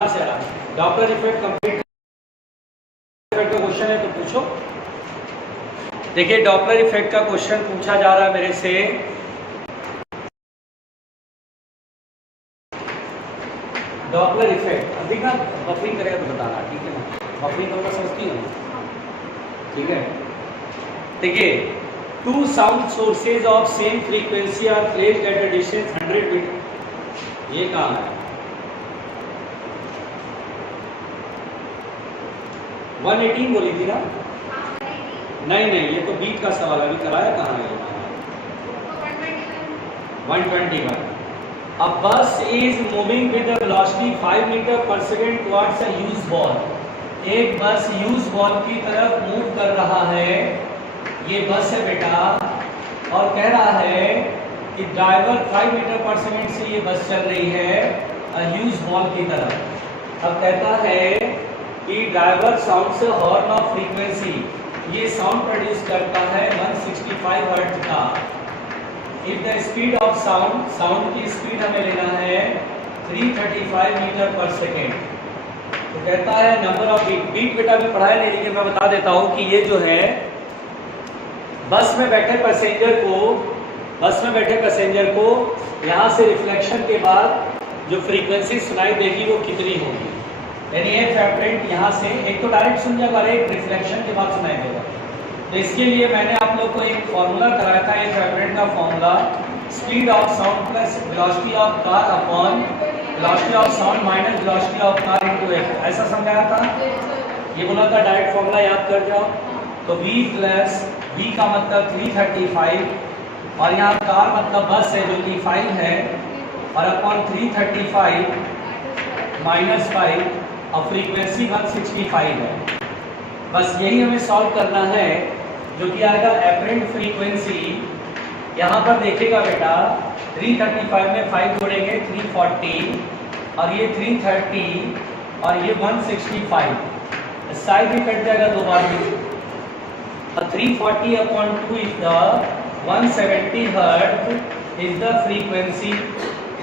से Doppler effect complete effect का question है तो पूछो। देखिए डॉपलर इफेक्ट का क्वेश्चन पूछा जा रहा है मेरे से। डॉपलर इफेक्ट अब देखना बफरिंग करेगा तो बताना, ठीक है ना। बफरिंग तो समझती हो, ठीक है। देखिए two sound sources of same frequency are placed at a distance 100 metre. ये कहाँ है? 118 बोली थी ना? नहीं ये तो बीट का सवाल अभी कराया कहाँ है? 121। A bus is moving with a velocity 5 metre पर second towards a used ball। एक बस यूज बॉल की तरफ मूव कर रहा है। ये बस है बेटा, और कह रहा है कि ड्राइवर 5 मीटर पर सेकेंड से ये बस चल रही है यूज बॉल की तरफ। अब कहता है कि ड्राइवर साउंड से हॉर्न ऑफ फ्रीक्वेंसी, ये साउंड प्रोड्यूस करता है 165 हर्ट्ज का। If the speed of sound, sound की स्पीड हमें लेना है 335 मीटर पर सेकेंड। तो कहता है नंबर ऑफ बीट। बीट बेटा भी पढ़ाया नहीं, लेकिन मैं बता देता हूँ कि ये जो है बस में बैठे पैसेंजर को यहाँ से रिफ्लेक्शन के बाद जो फ्रीक्वेंसी सुनाई देगी वो कितनी होगी। यानी एफ एपरेंट यहाँ से एक तो डायरेक्ट सुन जाएगा और एक रिफ्लेक्शन के बाद सुनाई देगा। तो इसके लिए मैंने आप लोग को एक फॉर्मूला कराया था, एफ एपरेंट का formula speed of sound plus velocity of car upon velocity of sound minus velocity of car into F, ऐसा समझाया था। ये बोला था डायरेक्ट फॉर्मूला याद कर जाओ। तो v प्लस v का मतलब 335 और यहाँ कार मतलब बस है जो कि 5 है, और अपॉन 335 माइनस 5 और फ्रीक्वेंसी 165 है। बस यही हमें सॉल्व करना है, जो कि आएगा एपरेंट फ्रीक्वेंसी। यहाँ पर देखेगा बेटा 335 में 5 जोड़ेंगे 340 और ये 330 और ये 165, साइड भी कट जाएगा दो बार में। 340 upon 2 is the 170 hertz is the frequency.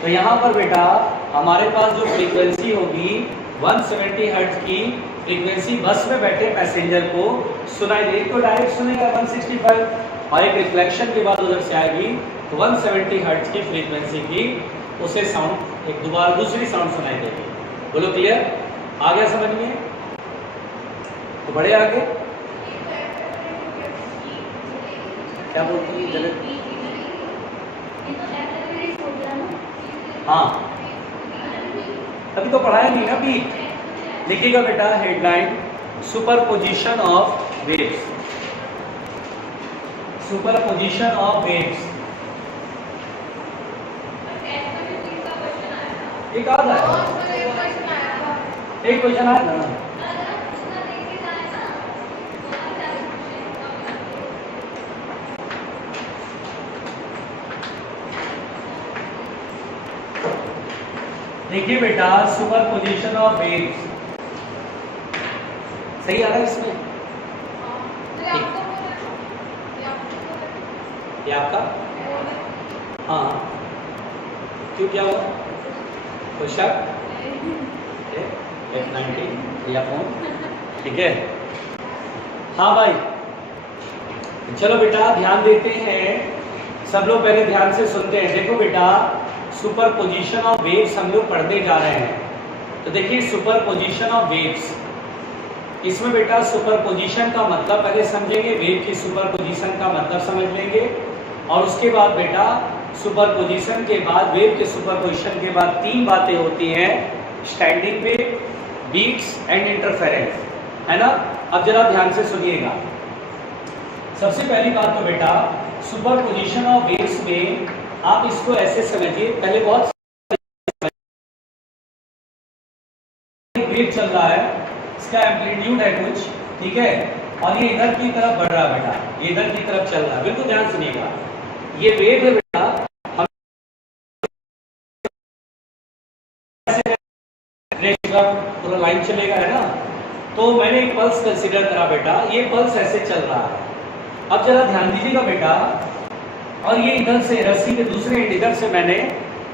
तो यहाँ पर बेटा हमारे पास जो फ्रीक्वेंसी होगी 170 हर्ट्ज की फ्रीक्वेंसी बस में बैठे पैसेंजर को सुनाई दे, तो डायरेक्ट सुनेगा 165 और एक रिफ्लेक्शन के बाद उधर से आएगी तो 170 हर्ट्ज की फ्रीक्वेंसी की उसे साउंड एक दोबारा दूसरी साउंड सुनाई देगी। बोलो क्लियर? आ गया समझ में? तो बड़े आगे क्या बोलते हैं जगह? हाँ अभी तो पढ़ाया नहीं ना। बीट लिखिएगा बेटा headline superposition of waves. Superposition of waves एक आधा है, एक क्वेश्चन आया ना। देखिए बेटा सुपरपोजिशन ऑफ वेव्स सही आ रहा है इसमें? ये आपका? हाँ क्यों क्या हुआ? क्वेश्चन F90 या फोन, ठीक है। हाँ भाई चलो बेटा ध्यान देते हैं, सब लोग पहले ध्यान से सुनते हैं। देखो बेटा सुपरपोजिशन ऑफ वेव्स हम लोग पढ़ने जा रहे हैं। तो देखिए सुपरपोजिशन ऑफ वेव्स, इसमें बेटा सुपरपोजिशन का मतलब पहले समझेंगे, वेव की सुपरपोजिशन का मतलब समझ लेंगे, और उसके बाद बेटा सुपरपोजिशन के बाद वेव के सुपरपोजिशन के बाद तीन बातें होती हैं, standing wave, beats and interference, है ना। अब जरा ध्यान से सुनिएगा। सबसे पहली बात तो बेटा सुपरपोजिशन ऑफ वेव्स में आप इसको ऐसे समझिए, पहले बहुत वेव चल रहा है, इसका एम्पलीट्यूड है कुछ, ठीक है, और ये इधर की तरफ बढ़ रहा है बेटा, ये इधर की तरफ चल रहा है। बिल्कुल ध्यान सुनिएगा, ये वेव है बेटा, हम पूरा लाइन चलेगा, है ना। तो मैंने एक पल्स कंसीडर करा बेटा, ये पल्स ऐसे चल रहा है। अब जरा ध्यान दीजिएगा बेटा, और ये इधर से रस्सी के दूसरे एंड इधर से मैंने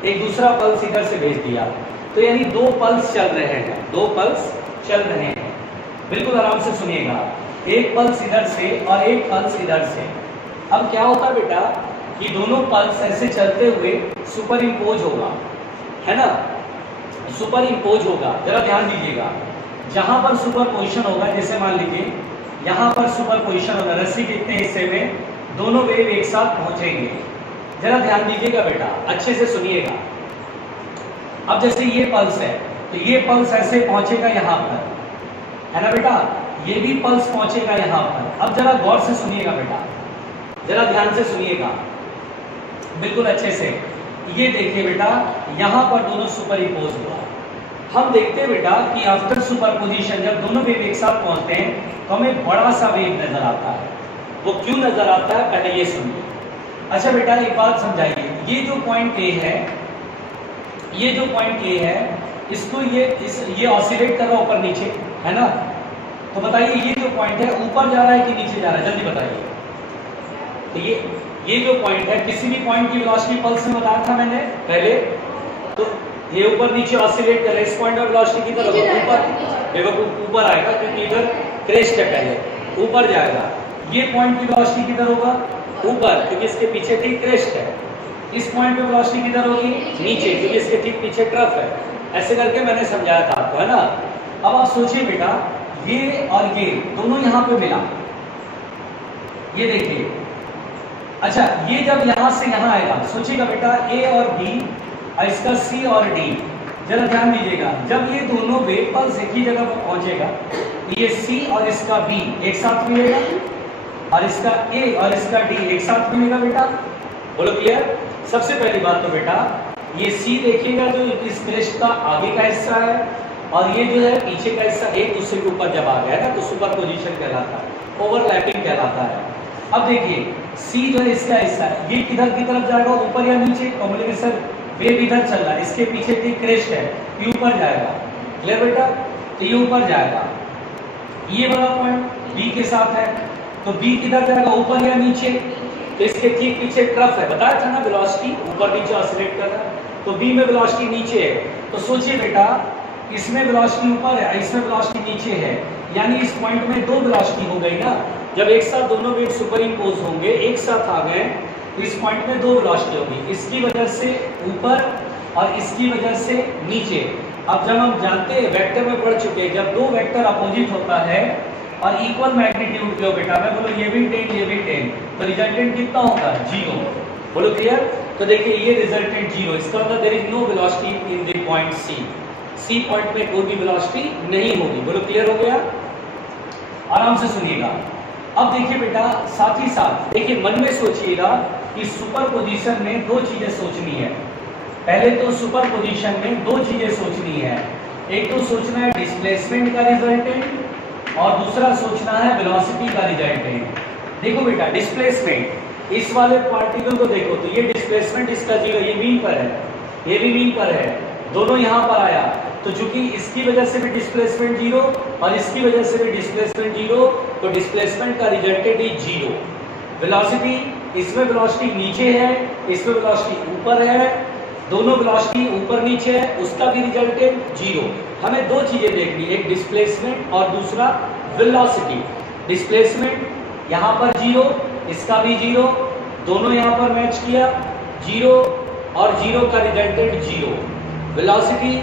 एक दूसरा पल्स इधर से भेज दिया। तो यानी दो पल्स चल रहे हैं, दो पल्स चल रहे हैं। बिल्कुल आराम से सुनिएगा, एक पल्स इधर से और एक पल्स इधर से। अब क्या होता है बेटा कि दोनों पल्स ऐसे चलते हुए सुपर इम्पोज होगा, है ना, सुपर इम्पोज होगा। जरा ध्यान दीजिएगा, जहां पर सुपर पोजिशन होगा, जैसे मान लीजिए यहाँ पर सुपर पोजिशन होगा, रस्सी के इतने हिस्से में दोनों वेव एक साथ पहुंचेंगे। जरा ध्यान दीजिएगा बेटा, अच्छे से सुनिएगा। अब जैसे ये पल्स है तो ये पल्स ऐसे पहुंचेगा यहाँ पर, है ना बेटा, ये भी पल्स पहुंचेगा यहाँ पर। अब जरा गौर से सुनिएगा बेटा, जरा ध्यान से सुनिएगा बिल्कुल अच्छे से। ये देखिए बेटा, यहाँ पर दोनों सुपर इम्पोज हुआ। हम देखते हैं बेटा कि आफ्टर सुपरपोजिशन जब दोनों वेव एक साथ पहुंचते हैं तो हमें बड़ा सा वेव नजर आता है। वो क्यों नजर आता है पहले ये सुनिए। अच्छा बेटा एक बात समझाइए, ये जो पॉइंट ए है, ये जो पॉइंट ए है, इसको ये ऑसिलेट कर रहा है ऊपर नीचे, है ना। तो बताइए ये जो पॉइंट है ऊपर जा रहा है कि नीचे जा रहा है, जल्दी बताइए। तो ये जो पॉइंट है, किसी भी पॉइंट की वेलोसिटी पल्स में बताया था मैंने पहले, तो ये ऊपर नीचे ऑसिलेट कर रहा है। इस पॉइंट पर वेलोसिटी किधर होगा, ऊपर, ऊपर आएगा क्योंकि इधर क्रेस्ट है, पहले ऊपर जाएगा। ये पॉइंट की वेलोसिटी किधर होगा, ऊपर, क्योंकि इसके पीछे ठीक क्रेस्ट है। इस पॉइंट पे वेलोसिटी किधर होगी, नीचे, क्योंकि इसके ठीक पीछे ट्रफ है। ऐसे करके मैंने समझाया था आपको, है ना। अब आप सोचिए बेटा, ये और ये दोनों यहाँ पे मिला, ये देखिए। अच्छा ये जब यहाँ से यहाँ आएगा, सोचिएगा बेटा ए और बी और इसका सी और डी, जरा ध्यान दीजिएगा। जब ये दोनों वेव पल्स एक ही जगह पर पहुंचेगा, ये सी और इसका बी एक साथ मिलेगा और इसका ए और इसका डी एक साथ मिलेगा बेटा। बोलो क्लियर। सबसे पहली बात तो बेटा ये सी देखिएगा जो इस क्रेस्ट का आगे का हिस्सा है और ये जो है पीछे का हिस्सा एक दूसरे के ऊपर जब आ गया ना तो सुपरपोजिशन कहलाता है, ओवरलैपिंग कहलाता है। अब देखिए सी जो है इसका हिस्सा है, ये किधर की तरफ जाएगा, ऊपर या नीचे। तो सर वेव इधर चल रहा है, इसके पीछे की क्रेस्ट है, ये ऊपर जाएगा। क्लियर बेटा, तो ये ऊपर जाएगा। ये वाला पॉइंट बी के साथ है, तो बी किधर जाएगा, ऊपर या नीचे। तो इसके ठीक पीछे ट्रफ है, बताया था ना वेलोसिटी ऊपर नीचे ऑसिलेट कर रहा है, तो बी में वेलोसिटी नीचे है। तो सोचिए बेटा, इसमें वेलोसिटी ऊपर है, इसमें वेलोसिटी नीचे है, यानी इस पॉइंट में दो वेलोसिटी हो गई ना। जब एक साथ दोनों वेव सुपर इम्पोज होंगे, एक साथ आ गए, तो इस पॉइंट में दो वेलोसिटी होगी, इसकी वजह से ऊपर और इसकी वजह से नीचे। अब जब हम जानते हैं वेक्टर में पढ़ चुके हैं, जब दो वेक्टर अपोजिट होता है और इक्वल मैग्नीट्यूड के हो बेटा, मैं बोलो ये भी 10 ये भी 10, तो रिजल्टेंट कितना होगा, 0। बोलो क्लियर। तो देखिए ये रिजल्टेंट 0, इसका मतलब there is no velocity in the point C. C point में कोई भी वेलोसिटी नहीं होगी। बोलो क्लियर हो गया। आराम से सुनिएगा। अब देखिए बेटा, साथ ही साथ देखिए मन में सोचिएगा कि सुपरपोजिशन में दो चीजें सोचनी है। पहले तो सुपरपोजिशन में दो चीजें सोचनी है, एक तो सोचना है डिस्प्लेसमेंट का रिजल्टेंट और दूसरा सोचना है वेलोसिटी का रिजल्टेंट। देखो बेटा डिस्प्लेसमेंट, इस वाले पार्टिकल को देखो तो ये डिस्प्लेसमेंट इसका 0, ये मीन पर है, ये भी मीन पर है, दोनों यहाँ पर आया, तो चूंकि इसकी वजह से भी डिस्प्लेसमेंट 0 और इसकी वजह से भी डिस्प्लेसमेंट 0, तो डिस्प्लेसमेंट का रिजल्टेंट इज 0। वेलोसिटी, इसमें वेलोसिटी नीचे है, इसमें वेलोसिटी ऊपर है, दोनों वेलोसिटी ऊपर नीचे है, उसका भी रिजल्टेंट 0। हमें दो चीजें देखनी है, एक डिस्प्लेसमेंट और दूसरा वेलोसिटी। डिस्प्लेसमेंट यहाँ पर 0, इसका भी 0, दोनों यहाँ पर मैच किया, 0 और 0 का रिजल्टेंट 0। वेलोसिटी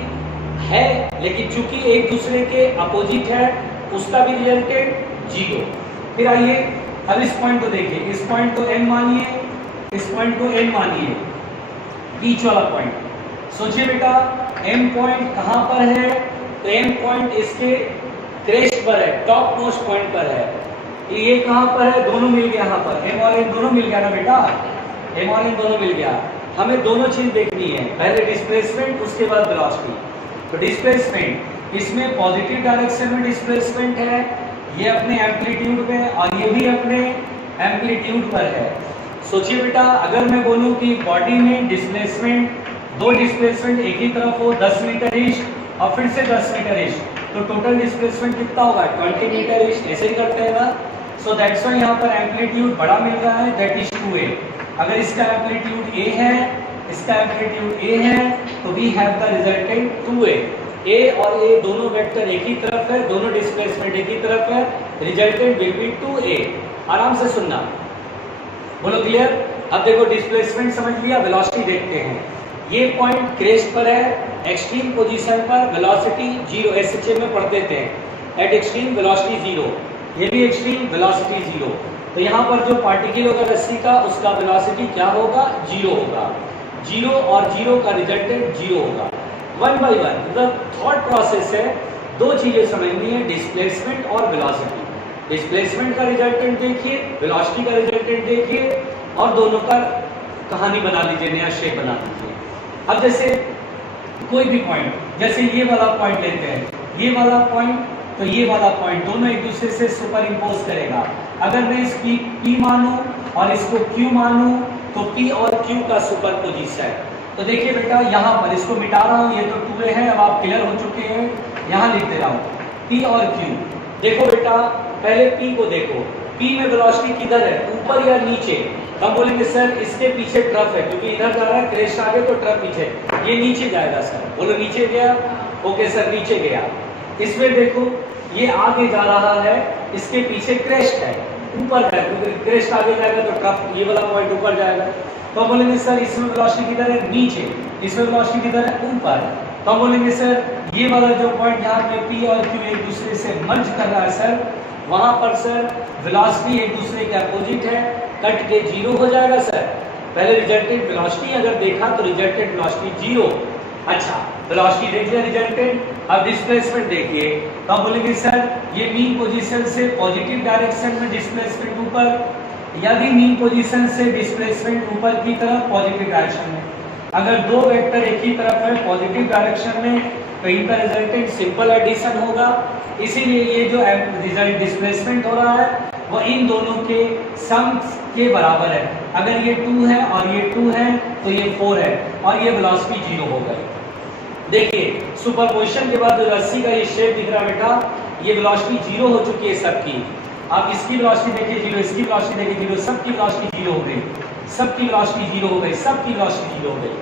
है लेकिन चूंकि एक दूसरे के अपोजिट है, उसका भी रिजल्टेंट 0। फिर आइए अब इस पॉइंट को देखिए, इस पॉइंट को n मानिए, इस पॉइंट को n मानिए, बीच वाला पॉइंट। सोचिए बेटा m पॉइंट कहाँ पर है, तो m पॉइंट इसके क्रेस्ट पर है, टॉप मोस्ट पॉइंट पर है। ये कहाँ पर है, दोनों मिल गया, यहाँ पर m और n दोनों मिल गया ना बेटा, m और n दोनों मिल गया। हमें दोनों चीज देखनी है, पहले डिस्प्लेसमेंट उसके बाद वेलोसिटी। तो डिस्प्लेसमेंट, इसमें पॉजिटिव डायरेक्शन में डिस्प्लेसमेंट है, ये अपने एम्पलीट्यूड में और ये भी अपने एम्पलीट्यूड पर है। सोचिए बेटा, अगर मैं बोलूं कि बॉडी में डिस्प्लेसमेंट, दो डिस्प्लेसमेंट एक ही तरफ हो 10 मीटर ईस्ट और फिर से 10 मीटर ईस्ट, तो टोटल डिस्प्लेसमेंट कितना होगा, 20 मीटर ईस्ट। ऐसे ही करते हैं ना। सो दैट्स व्हाई यहाँ पर एम्पलीट्यूड बड़ा मिल रहा है, दैट इज 2a। अगर इसका एम्पलीट्यूड a है, इसका एम्पलीट्यूड a है, तो we have the resultant 2a। A और ए दोनों वेक्टर एक ही तरफ है, दोनों डिस्प्लेसमेंट एक ही तरफ है, रिजल्टेंट विल बी 2a। आराम से सुनना, बोलो क्लियर। अब देखो डिस्प्लेसमेंट समझ लिया, वेलोसिटी देखते हैं। ये पॉइंट क्रेस्ट पर है, एक्सट्रीम पोजीशन पर वेलोसिटी 0, एसएचए में पढ़ते थे, एट एक्सट्रीम वेलोसिटी 0, ये भी एक्सट्रीम वेलोसिटी 0। तो यहाँ पर जो पार्टिकल होगा रस्सी का, उसका वेलोसिटी क्या होगा, 0 होगा। 0 और 0 का रिजल्टेंट 0 होगा। 1 by 1 मतलब थॉट प्रोसेस है, दो चीजें समझनी है, डिस्प्लेसमेंट और वेलोसिटी। डिस्प्लेसमेंट का रिजल्टेंट देखिए, वेलोसिटी का रिजल्टेंट देखिए, और दोनों का कहानी बना लीजिए, नया शेप बना लीजिए। अब जैसे कोई भी पॉइंट, जैसे ये वाला पॉइंट लेते हैं, ये वाला पॉइंट तो ये वाला पॉइंट, दोनों एक दूसरे से सुपर इम्पोज करेगा। अगर मैं इस P मानूं और इसको Q मानूं तो P और Q का सुपर पोजिशन। तो देखिए बेटा यहाँ पर इसको मिटा रहा हूँ, ये तो 2a है, अब आप क्लियर हो चुके हैं, यहाँ लिख दे रहा हूँ P और Q। देखो बेटा पहले P को देखो, P में वेलोसिटी किधर है, ऊपर या नीचे। हम बोलेंगे सर इसके पीछे ट्रफ है, क्योंकि इधर जा रहा है, क्रेस्ट आगे तो ट्रफ पीछे, ये नीचे जाएगा सर। बोलो नीचे गया, ओके सर नीचे गया। इसमें देखो ये आगे जा रहा है, इसके पीछे क्रेस्ट है, ऊपर है, क्योंकि क्रेस्ट आगे जाएगा तो ट्रफ ये वाला पॉइंट ऊपर जाएगा। तो हम बोलेंगे सर इसमें वेलोसिटी किधर है, नीचे, इसमें वेलोसिटी किधर है, ऊपर। तो हम बोलेंगे सर ये वाला जो पॉइंट यहाँ पे P और Q एक दूसरे से मर्ज कर रहा है सर, वहां पर सर वेलोसिटी एक दूसरे के अपोजिट है, कट के 0 हो जाएगा सर। पहले रिजल्टेंट वेलोसिटी अगर देखा तो रिजल्टेंट वेलोसिटी 0। अच्छा वेलोसिटी देख लिया रिजल्टेंट, अब डिस्प्लेसमेंट देखिए। तो हम बोलेंगे सर ये मीन पोजीशन से पॉजिटिव डायरेक्शन में डिस्प्लेसमेंट ऊपर, यदि मीन पोजीशन से डिस्प्लेसमेंट ऊपर की तरफ पॉजिटिव डायरेक्शन में। अगर दो वेक्टर एक ही तरफ है पॉजिटिव डायरेक्शन में, तो इनका रिजल्टेंट सिंपल एडिशन होगा। इसीलिए ये जो रिजल्ट डिस्प्लेसमेंट हो रहा है वो इन दोनों के सम के बराबर है। अगर ये 2 है और ये 2 है तो ये 4 है, और ये वेलोसिटी 0 हो गई। देखिए सुपरपोजिशन के बाद रस्सी का ये शेप दिख रहा है बेटा, ये वेलोसिटी 0 हो चुकी है सबकी। आप इसकी वेलोसिटी देखिए 0, इसकी वेलोसिटी देखिए 0, सबकी वेलोसिटी 0 हो गई, सबकी वेलोसिटी 0 हो गई, सबकी वेलोसिटी 0 हो गई।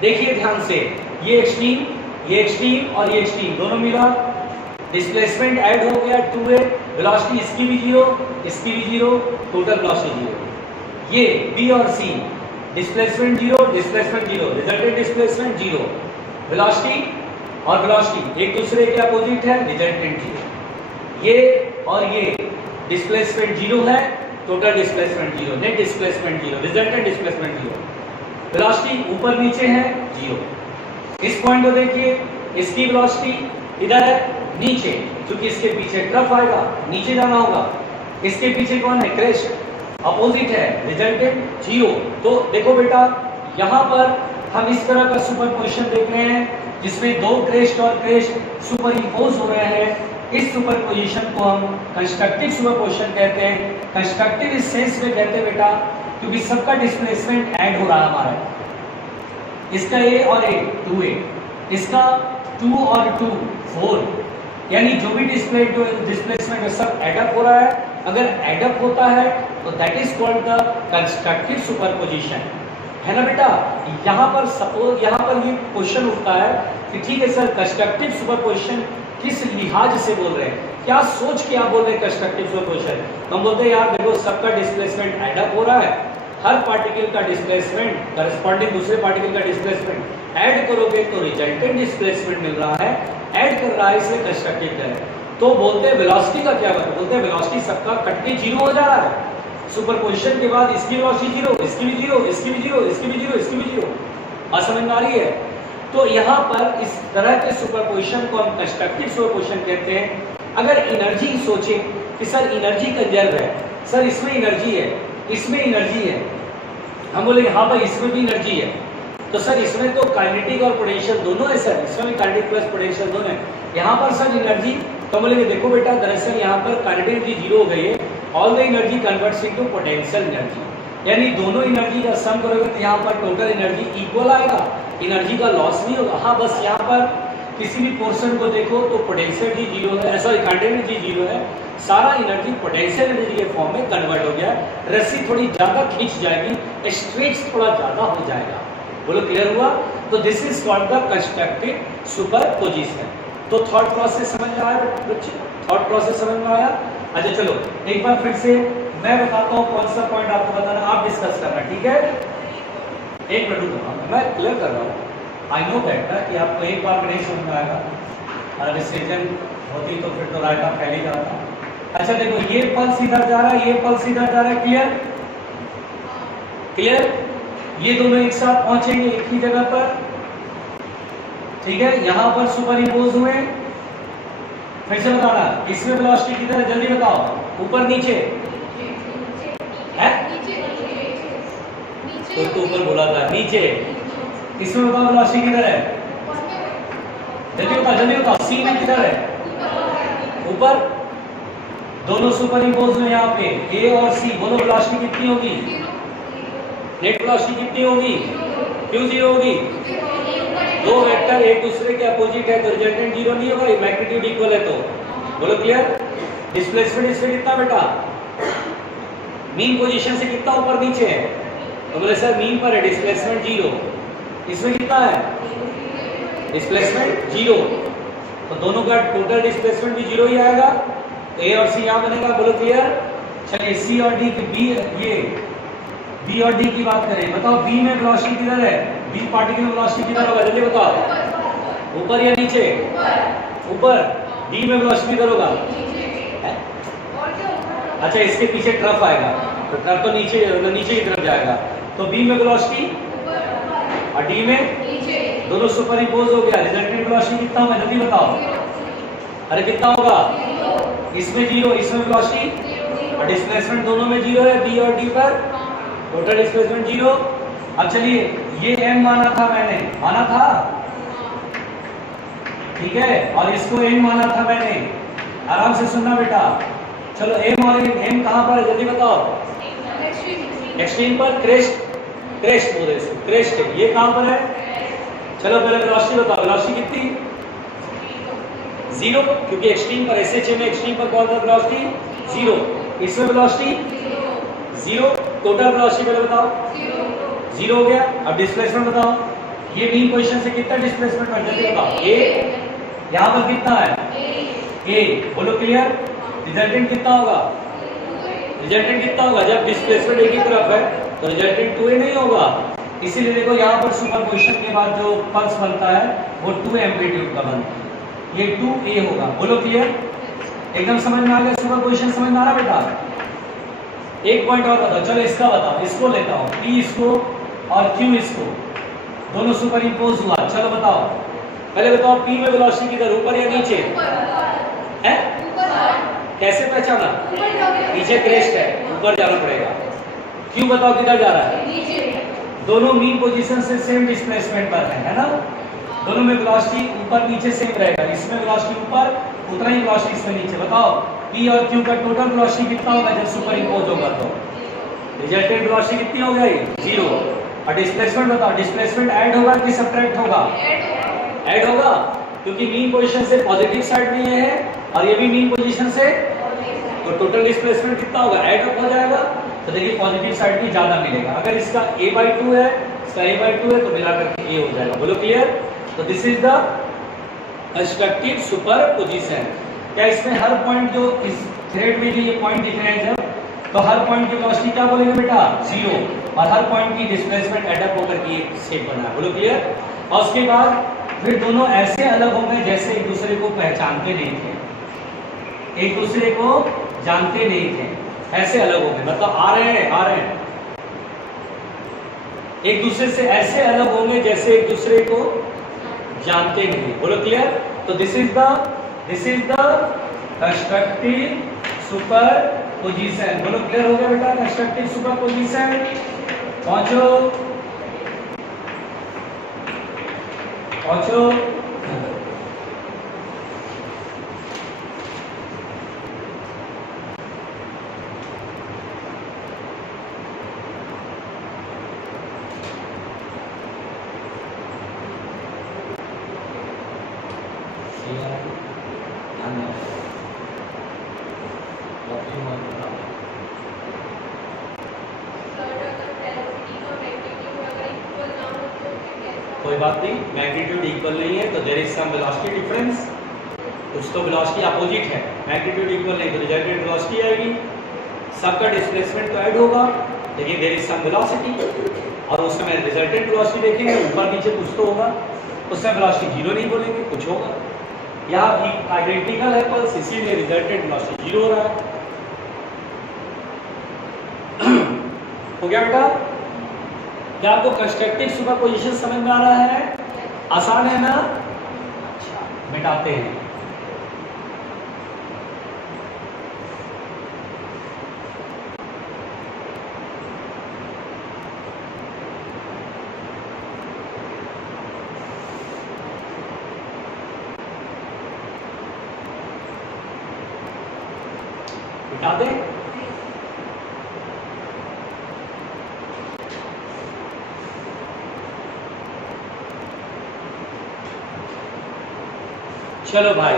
देखिए ध्यान से, ये एक्सट्रीम और ये एक्सट्रीम दोनों मिला, डिस्प्लेसमेंट ऐड हो गया 2a, वेलोसिटी इसकी भी 0, इसकी भी 0, टोटल वेलोसिटी 0। ये B और C, displacement 0, displacement 0, resultant displacement 0, velocity और वेलोसिटी एक दूसरे के अपोजिट है, रिजल्टेंट 0। ये और ये डिस्प्लेसमेंट 0 है, total displacement 0, net displacement 0, resultant displacement 0, velocity ऊपर नीचे है 0। इस पॉइंट को देखिए, इसकी वेलोसिटी इधर है नीचे, क्योंकि इसके पीछे ट्रफ आएगा, नीचे जाना होगा। इसके पीछे कौन है, क्रेस्ट, अपोजिट है, रिजल्टेंट 0। तो देखो बेटा यहाँ पर हम इस तरह का सुपरपोजिशन देख रहे हैं जिसमें दो क्रेस्ट और क्रेस्ट सुपर इम्पोज हो रहे हैं। इस सुपरपोजिशन को हम कंस्ट्रक्टिव सुपरपोजिशन कहते हैं। कंस्ट्रक्टिव इस सेंस में कहते हैं बेटा क्योंकि सबका डिस्प्लेसमेंट ऐड हो रहा है हमारा, इसका A और A 2a, इसका 2 और 2 4, यानी जो भी डिस्प्लेसमेंट है सब एडअप हो रहा है। अगर एडअप होता है तो that is called the constructive superposition, है ना बेटा। यहाँ पर सपोज यहाँ पर ये क्वेश्चन उठता है कि ठीक है सर कंस्ट्रक्टिव सुपरपोजिशन किस लिहाज से बोल रहे हैं, क्या सोच के आप बोल रहे हैं कंस्ट्रक्टिव सुपरपोजिशन। हम बोलते हैं यार देखो सबका डिस्प्लेसमेंट एडअप हो रहा है, हर पार्टिकल का डिस्प्लेसमेंट करस्पॉन्डिंग दूसरे पार्टिकल का डिस्प्लेसमेंट ऐड करोगे तो रिजल्टेंट डिस्प्लेसमेंट मिल रहा है, ऐड कर रहा है, इसलिए कंस्ट्रक्टिव है। तो बोलते हैं वेलोसिटी का क्या बात है, बोलते हैं वेलोसिटी सबका कट के 0 हो जा रहा है। सुपरपोजिशन के बाद इसकी वेलोसिटी 0, इसकी भी 0, इसकी भी 0, इसकी भी 0, इसकी भी 0, समझ आ रही है। तो यहाँ पर इस तरह के सुपरपोजिशन को हम कंस्ट्रक्टिव सुपरपोजिशन कहते हैं। अगर एनर्जी सोचें कि सर एनर्जी कंजर्व है, सर इसमें एनर्जी है, इसमें एनर्जी है, हम बोले हाँ भाई इसमें भी एनर्जी है, तो सर इसमें तो काइनेटिक और पोटेंशियल दोनों है सर, इसमें भी काइनेटिक प्लस पोटेंशियल दोनों है। यहाँ पर सर एनर्जी तो बोलेंगे देखो बेटा दरअसल यहाँ पर काइनेटिक एनर्जी 0 हो गई है, all the energy converts into potential energy, यानी दोनों एनर्जी का सम करोगे तो यहाँ पर टोटल एनर्जी इक्वल आएगा, एनर्जी का लॉस नहीं होगा। हाँ बस यहाँ पर किसी भी पोर्शन को देखो तो पोटेंशियल एनर्जी 0 है, सॉरी काइनेटिक एनर्जी 0 है, सारा एनर्जी पोटेंशियल एनर्जी के फॉर्म में कन्वर्ट हो गया। रस्सी थोड़ी ज़्यादा खींच जाएगी, स्ट्रेच थोड़ा ज़्यादा हो जाएगा, बोलो क्लियर हुआ? तो this is called the constructive superposition. तो थॉट प्रोसेस समझ में आया बच्चे? थॉट प्रोसेस समझ में आया? अच्छा चलो एक बार फिर से मैं बताता हूँ कौन सा पॉइंट आपको बताना, आप डिस्कस करना, ठीक है? एक मिनट रुको, मैं क्लियर कर रहा हूँ। आई नो दैट कि आपको एक बार में नहीं समझ में आएगा, अगर डिसीजन होती तो फिर तो रायता फैल ही जाता। अच्छा देखो, ये पल सीधा जा रहा है, ये पल सीधा जा रहा है, क्लियर? क्लियर? ये दोनों एक साथ पहुंचेंगे एक ही जगह पर, ठीक है? यहां पर सुपर इम्पोज हुए। फिर से बताना, इसमें वेलोसिटी किधर है जल्दी बताओ, ऊपर नीचे है? तो ऊपर बोला था, नीचे। इसमें बताओ वेलोसिटी किधर है, जल्दी बताओ। सी में किधर है, ऊपर। दोनों सुपर इम्पोज हुए यहाँ पे, ए और सी। बोलो वेलोसिटी कितनी होगी, नेट वेलोसिटी कितनी होगी, क्यों जीरो होगी? दो वेक्टर एक दूसरे के अपोजिट है तो रिजल्टेंट जीरो नहीं होगा, मैग्नीट्यूड इक्वल है तो। बोलो क्लियर? डिस्प्लेसमेंट इसमें कितना बेटा, मीन पोजीशन से कितना ऊपर नीचे है? तो बोले सर मीन पर है, डिस्प्लेसमेंट जीरो। इसमें कितना है, डिस्प्लेसमेंट जीरो, तो दोनों का टोटल डिस्प्लेसमेंट भी जीरो ही आएगा। तो ए और सी यहाँ बनेगा। बोलो क्लियर? चलिए सी और डी की बी, ये बी और डी की बात करें, बताओ बी में वेलोसिटी किधर है, बी पार्टिकल वेलोसिटी किधर होगा जल्दी बताओ, ऊपर या नीचे? ऊपर। डी में वेलोसिटी किधर होगा? अच्छा इसके पीछे ट्रफ आएगा, तो ट्रफ तो नीचे की तरफ जाएगा, तो बी में वेलोसिटी और डी में नीचे, दोनों सुपर इम्पोज हो गया। रिजल्टेंट वेलोसिटी कितना होगा जल्दी बताओ? अरे कितना होगा? इसमें जीरो, इसमें वेलोसिटी और डिस्प्लेसमेंट दोनों में जीरो है, बी और डी पर टोटल डिस्प्लेसमेंट जीरो। अब चलिए ये m माना था मैंने, माना था, ठीक है? और इसको n माना था मैंने, आराम से सुनना बेटा। चलो m और m कहां पर है जल्दी बताओ? एक्सट्रीम पर, क्रेस्ट बोले इसको, क्रेस्ट है। ये कहां पर है? चलो पहले वेलोसिटी बताओ, वेलोसिटी कितनी? जीरो, क्योंकि एक्सट्रीम पर एसएच में एक्सट्रीम पर कौन सा वेलोसिटी? जीरो। इसमें वेलोसिटी जीरो, टोटल वेलोसिटी पहले बताओ, जीरो हो गया। अब डिस्प्लेसमेंट बताओ, ये मीन पोजीशन से कितना डिस्प्लेसमेंट है जल्दी बताओ? ए, यहां पर कितना है? ए। बोलो क्लियर? रिजल्टेंट कितना होगा? रिजल्टेंट कितना होगा? जब डिस्प्लेसमेंट एक ही तरफ है तो रिजल्टेंट 2a नहीं होगा। इसीलिए देखो यहाँ पर सुपरपोजिशन के बाद जो पल्स बनता है वो 2 एम्पलीट्यूड का बनता है, ये 2a होगा। बोलो क्लियर? एकदम समझ में आ गया? सुपरपोजिशन समझ में आ रहा बेटा? एक पॉइंट और बताओ, चलो इसका बताओ, इसको लेता हूँ, P इसको और Q इसको, दोनों सुपर इम्पोज हुआ। चलो बताओ, पहले बताओ P में वेलोसिटी किधर, ऊपर या नीचे है? कैसे पहचाना? नीचे क्रेस्ट है, ऊपर जाना पड़ेगा। Q बताओ किधर जा रहा है? नीचे। दोनों मीन पोजीशन से सेम डिस्प्लेसमेंट पर है ना? दोनों में वेलोसिटी ऊपर नीचे सेम रहेगा, इसमें वेलोसिटी ऊपर, उतना ही वेलोसिटी इसमें नीचे। बताओ P और Q का टोटल वेलोसिटी कितना होगा जब सुपर इम्पोज होगा? तो रिजल्टेंट वेलोसिटी कितनी हो गई? जीरो। और डिस्प्लेसमेंट बताओ, डिस्प्लेसमेंट ऐड होगा कि सब्ट्रैक्ट होगा? ऐड होगा, क्योंकि मीन पोजीशन से पॉजिटिव साइड में ये है और ये भी मीन पोजीशन से, तो टोटल डिस्प्लेसमेंट कितना होगा? ऐड हो जाएगा। तो देखिए पॉजिटिव साइड भी ज्यादा मिलेगा। अगर इसका a/2 है, इसका a/2 है तो मिलाकर के a हो जाएगा। बोलो क्लियर? तो this is the constructive superposition. क्या इसमें हर पॉइंट जो इस थ्रेड में जो ये पॉइंट दिख रहे हैं जब, तो हर पॉइंट की वेलोसिटी क्या बोलेंगे बेटा? जीरो, और हर पॉइंट की डिस्प्लेसमेंट एडअप होकर के शेप बना है। बोलो क्लियर? और उसके बाद फिर दोनों ऐसे अलग हो गए जैसे एक दूसरे को पहचानते नहीं थे, एक दूसरे को जानते नहीं थे, ऐसे अलग हो गए। मतलब आ रहे हैं एक दूसरे से ऐसे अलग होंगे जैसे एक दूसरे को जानते नहीं। बोलो क्लियर? तो this is the constructive superposition. बोलो क्लियर हो गया बेटा? Constructive superposition. पहुंचो कोई बात नहीं, मैग्नीट्यूड इक्वल नहीं है तो there is some velocity difference, कुछ तो वेलोसिटी अपोजिट है, मैग्नीट्यूड इक्वल नहीं तो रिजल्टेंट वेलोसिटी आएगी, सबका डिस्प्लेसमेंट तो ऐड होगा लेकिन देयर इज सम वेलोसिटी, और उस समय रिजल्टेंट वेलोसिटी देखेंगे ऊपर नीचे कुछ तो होगा, उस समय वेलोसिटी जीरो नहीं बोलेंगे, कुछ होगा। यहाँ भी आइडेंटिकल है पल्स, इसीलिए रिजल्टेंट वेलोसिटी जीरो हो रहा है। हो गया बेटा? क्या आपको कंस्ट्रक्टिव सुपरपोजिशन समझ में आ रहा है? आसान है ना? अच्छा, मिटाते हैं। मिटा दे। चलो भाई,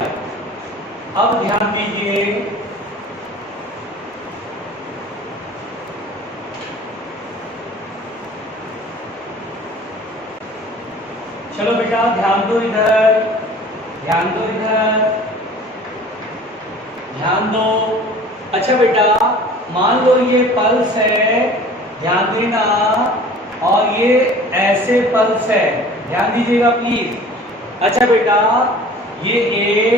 अब ध्यान दीजिए, चलो बेटा ध्यान दो इधर, ध्यान दो इधर, ध्यान दो। अच्छा बेटा, मान लो ये पल्स है, ध्यान देना, और ये ऐसे पल्स है, ध्यान दीजिएगा प्लीज। अच्छा बेटा, ये ए,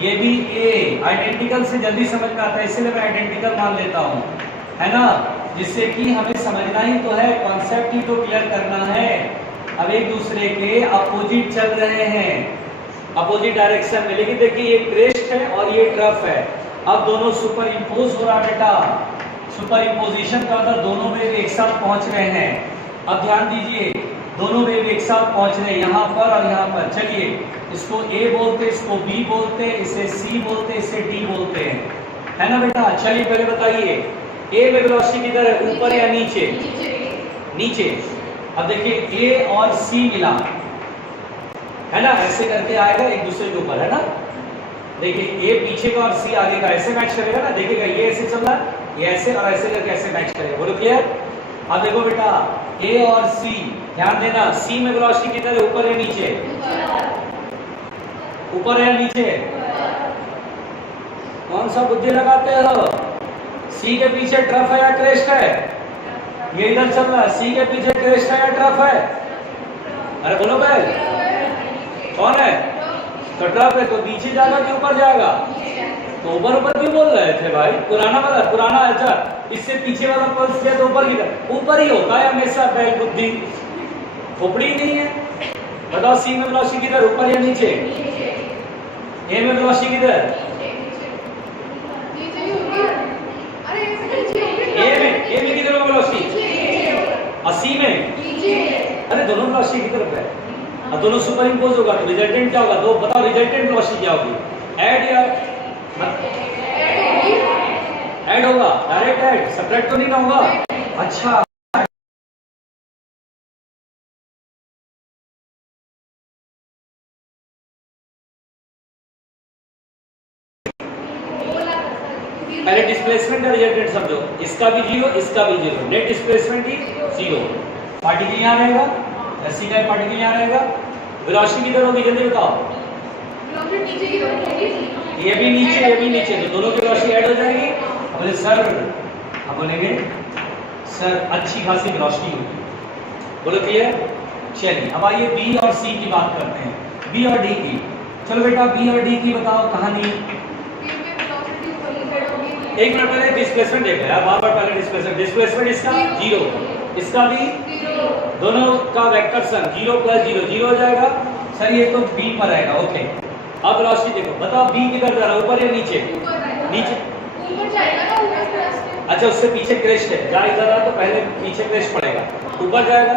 ये भी ए, आइडेंटिकल से जल्दी समझ में आता है इसलिए मैं आइडेंटिकल मान लेता हूँ, है ना, जिससे कि हमें समझना ही तो है, कॉन्सेप्ट ही तो क्लियर करना है। अब एक दूसरे के अपोजिट चल रहे हैं, अपोजिट डायरेक्शन में, लेकिन देखिए ये क्रेस्ट है और ये ट्रफ है, अब दोनों सुपर इम्पोज हो रहा है बेटा, सुपर इम्पोजिशन का मतलब दोनों वेव एक साथ पहुंच रहे हैं। अब ध्यान दीजिए, दोनों वेव एक साथ पहुंच रहे हैं, यहाँ पर और यहाँ पर। चलिए, इसको ए बोलते, इसको बी बोलते, इसे सी बोलते, इसे डी बोलते हैं, है ना बेटा? चलिए पहले बताइए, ए में वेलोसिटी किधर है, ऊपर या नीचे? नीचे। अब देखिए ए और सी मिला, है ना, ऐसे करके आएगा एक दूसरे के ऊपर, है ना। देखिए ए पीछे का और सी आगे का ऐसे मैच करेगा ना, देखिएगा ये ऐसे चल रहा है, ये ऐसे और ऐसे करके ऐसे मैच करेगा। बोलो क्लियर? अब देखो बेटा, ए और सी, ध्यान देना, सी में वेलोसिटी किधर है, ऊपर या नीचे? ऊपर या नीचे? कौन सा बुद्धि लगाते हो? सी के पीछे ट्रफ है या क्रेस्ट है? ये इधर चल रहा है, सी के पीछे क्रेस्ट है या ट्रफ है? अरे बोलो भाई, कौन है? तो ट्रफ है, तो नीचे जाएगा कि ऊपर जाएगा? तो ऊपर ऊपर क्यों बोल रहे थे भाई? पुराना वाला, पुराना, अच्छा इससे पीछे वाला पल्स किया तो ऊपर की तरफ, ऊपर ही होता है हमेशा, बैल बुद्धि खोपड़ी नहीं है। बताओ सी में वेलोसिटी किधर, ऊपर या नीचे? ए में वेलोसिटी किधर? ए में किधर वेलोसिटी? और सी में? अरे दोनों वेलोसिटी की तरफ है, और दोनों सुपर इंपोज होगा तो रिजल्टेंट क्या होगा? दो बताओ, रिजल्टेंट वेलोसिटी क्या होगी? ऐड या ऐड होगा? डायरेक्ट ऐड, सब्ट्रैक्ट तो नहीं ना होगा। अच्छा, पहले डिस्प्लेसमेंट का रिजल्टेंट समझो, इसका भी जीरो, इसका भी जीरो, नेट डिस्प्लेसमेंट ही जीरो। पार्टिकल यहाँ रहेगा, रस्सी का पार्टिकल यहाँ रहेगा, वेलोसिटी किधर होगी जल्दी बताओ? ये भी नीचे, ये भी नीचे, तो दोनों की वेलोसिटी ऐड हो जाएगी। बोले सर, अब बोलेंगे सर अच्छी खासी वेलोसिटी होगी। बोलो क्लियर? चलिए अब आइए बी और सी की बात करते हैं, बी और डी की। चलो बेटा बी और डी की बताओ कहानी। एक मिनट पहले डिस्प्लेसमेंट देख यार, बार बार पहले डिस्प्लेसमेंट इसका जीरो, इसका भी दोनों का vector sum zero plus zero, zero हो जाएगा। सर ये तो बी पर आएगा, ओके। अब वेलोसिटी देखो, बताओ बी किधर जा रहा है, ऊपर या नीचे? नीचे ऊपर जाएगा ना, ऊपर। अच्छा उससे पीछे क्रेस्ट है, जा इधर रहा तो पहले पीछे क्रेस्ट पड़ेगा, ऊपर जाएगा।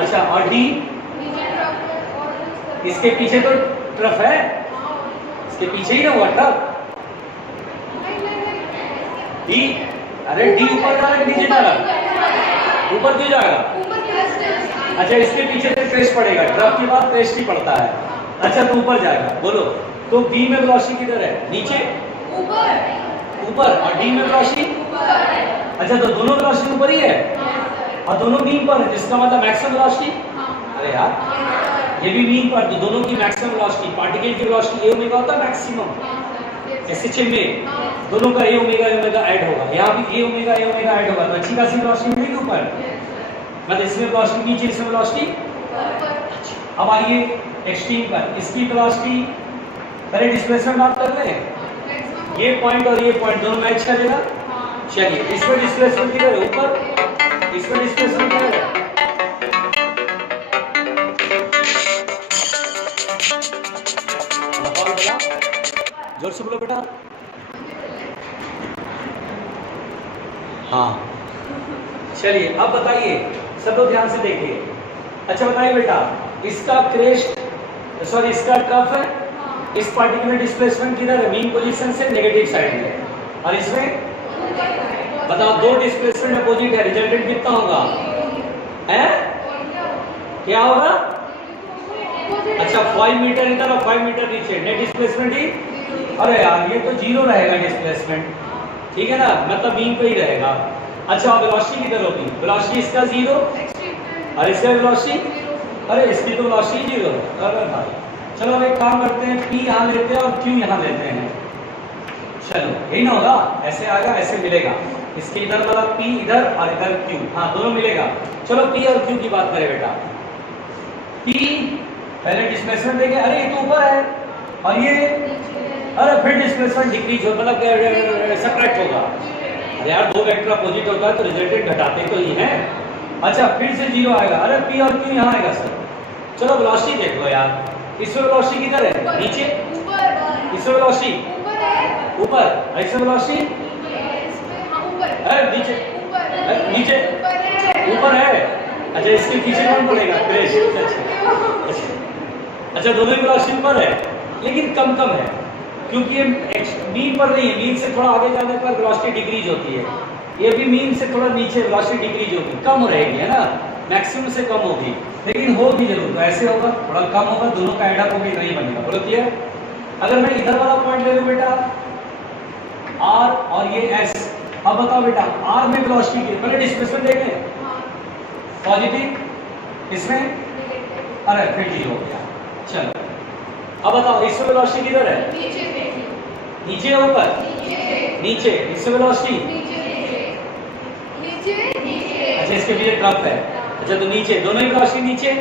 अच्छा और डी? इसके पीछे तो ट्रफ है, इसके पीछे ही ना हुआ ट्रफ। डी, अरे डी ऊपर जा रहा है नीचे जा रहा है? ऊपर क्यों जाएगा? अच्छा इसके पीछे से क्रेस्ट पड़ेगा, ट्रफ के बाद क्रेस्ट ही पड़ता है। अच्छा तो ऊपर जाएगा, बोलो। तो बी में वेलोसिटी किधर है? नीचे? ऊपर। ऊपर। और डी में वेलोसिटी? ऊपर। अच्छा तो दोनों वेलोसिटी ऊपर ही है और दोनों बीम पर है, जिसका मतलब मैक्सिमम वेलोसिटी। अरे यार ये भी मीन पर, तो दोनों की मैक्सिमम वेलोसिटी, पार्टिकल की वेलोसिटी ए ओमेगा होता है मैक्सिमम, एसएचएम में दोनों का ए ओमेगा ऐड होगा, यहाँ भी ए ओमेगा ऐड होगा, तो अच्छी खासी वेलोसिटी मिलेगी ऊपर, मतलब इसमें वेलोसिटी नीचे, इसमें वेलोसिटी। अब आइए एक्सट्रीम पर, इसकी वेलोसिटी पहले डिस्प्लेसमेंट बात कर लें, ये पॉइंट और ये पॉइंट दोनों मैच करेगा। चलिए इसमें डिस्प्लेसमेंट किधर है, ऊपर, इसमें डिस्प्लेसमेंट किधर है, जोर से बोलो बेटा। हाँ चलिए अब बताइए, सब लोग ध्यान से देखिए। अच्छा बताइए बेटा, इसका क्रेस्ट, सॉरी इसका ट्रफ है, इस पार्टिकुलर डिस्प्लेसमेंट किधर है, मीन पोजीशन से नेगेटिव साइड है, और इसमें बताओ दो डिस्प्लेसमेंट अपोजिट है, रिजल्टेंट कितना होगा, है क्या होगा? अच्छा 5 मीटर इधर और 5 मीटर नीचे, नेट डिस्प्लेसमेंट ही, अरे यार ये तो जीरो रहेगा डिस्प्लेसमेंट, ठीक है ना, मतलब मीन पे ही रहेगा। अच्छा वेलोसिटी किधर होगी, वेलोसिटी इसका जीरो और इसका वेलोसिटी, अरे इसकी तो वेलोसिटी जीरो, अरे भाई चलो अब एक काम करते हैं, P यहाँ लेते हैं और Q यहाँ लेते हैं, चलो यही ना होगा, ऐसे आएगा ऐसे मिलेगा, इसके इधर वाला P इधर और इधर Q, हाँ दोनों मिलेगा। चलो P और Q की बात करें बेटा, P पहले डिस्प्लेसमेंट देंगे, अरे ये तो ऊपर है और ये, अरे फिर डिस्प्लेसमेंट डिक्रीज हो, मतलब सब्ट्रैक्ट होगा, अरे यार दो वेक्टर अपोजिट होता है तो रिजल्टेंट घटाते तो ही है। अच्छा फिर से जीरो आएगा, अरे P और Q यहाँ आएगा सर। चलो वेलोसिटी देख लो यार, इसमें वेलोसिटी किधर है, नीचे, इसमें वेलोसिटी ऊपर, इसमें वेलोसिटी नीचे, नीचे ऊपर है। अच्छा इसके पीछे कौन पड़ेगा, क्रेस्ट, अच्छा दोनों ही वेलोसिटी ऊपर है लेकिन कम कम है, क्योंकि ये मीन पर नहीं है, मीन से थोड़ा आगे जाने पर वेलोसिटी डिक्रीज होती है, ये भी मीन से थोड़ा नीचे वेलोसिटी डिक्रीज होगी, कम रहेगी, है ना, मैक्सिमम से कम होगी, लेकिन होगी जरूर, तो ऐसे होगा थोड़ा कम होगा, दोनों का एडअप होगा, नहीं बनेगा, बोलो क्लियर। अगर मैं इधर वाला पॉइंट ले लूं बेटा R और ये S, अब बताओ बेटा R में वेलोसिटी की, पहले डिस्प्लेसमेंट देखें, पॉजिटिव, इसमें अरे फिर जीरो हो गया। चलो अब बताओ इसमें वेलोसिटी किधर है, नीचे या ऊपर, नीचे, इसमें वेलोसिटी, अच्छा इसके पीछे ट्रफ है, अच्छा तो नीचे, दोनों ही वेलोसिटी नीचे,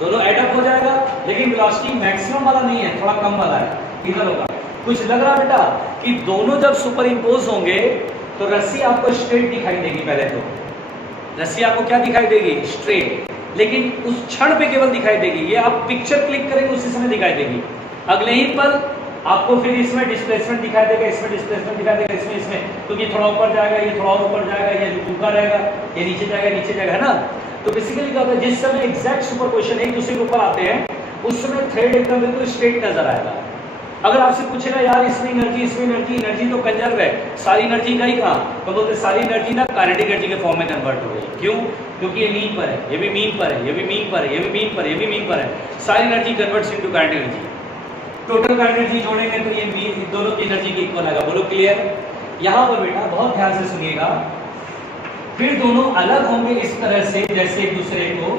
दोनों एडअप हो जाएगा, लेकिन वेलोसिटी मैक्सिमम वाला नहीं है, थोड़ा कम वाला है, इधर होगा। कुछ लग रहा बेटा कि दोनों जब सुपर इम्पोज होंगे तो रस्सी आपको स्ट्रेट दिखाई देगी, पहले तो रस्सी आपको क्या दिखाई देगी, स्ट्रेट, लेकिन उस क्षण पे केवल दिखाई देगी, ये आप पिक्चर क्लिक करेंगे उसी समय दिखाई देगी, अगले ही पल आपको फिर इसमें डिस्प्लेसमेंट दिखाई देगा, इसमें डिस्प्लेसमेंट दिखाई देगा, इसमें क्योंकि थोड़ा ऊपर जाएगा, ये थोड़ा ऊपर जाएगा, ये ऊपर रहेगा, ये नीचे जाएगा, नीचे जाएगा, है ना। तो बेसिकली क्या होता है, जिस समय एग्जैक्ट सुपरपोजिशन एक दूसरे के ऊपर आते हैं उस समय थ्रेड एकदम बिल्कुल स्ट्रेट नजर आएगा। अगर आपसे पूछेगा यार इसमें एनर्जी, इसमें एनर्जी, एनर्जी तो कंजर्व है, सारी एनर्जी गई कहाँ, तो बोलते सारी एनर्जी ना काइनेटिक एनर्जी के फॉर्म में कन्वर्ट हो गई, क्यों, क्योंकि ये मीन पर है, ये भी मीन पर है, ये भी मीन पर है, ये भी मीन पर है, ये भी मीन पर है, सारी energy converts into kinetic energy, total energy जोड़ेंगे तो ये दोनों की एनर्जी की इक्वल आएगा, बोलो क्लियर। यहाँ पर बेटा बहुत ध्यान से सुनिएगा, फिर दोनों अलग होंगे इस तरह से जैसे एक दूसरे को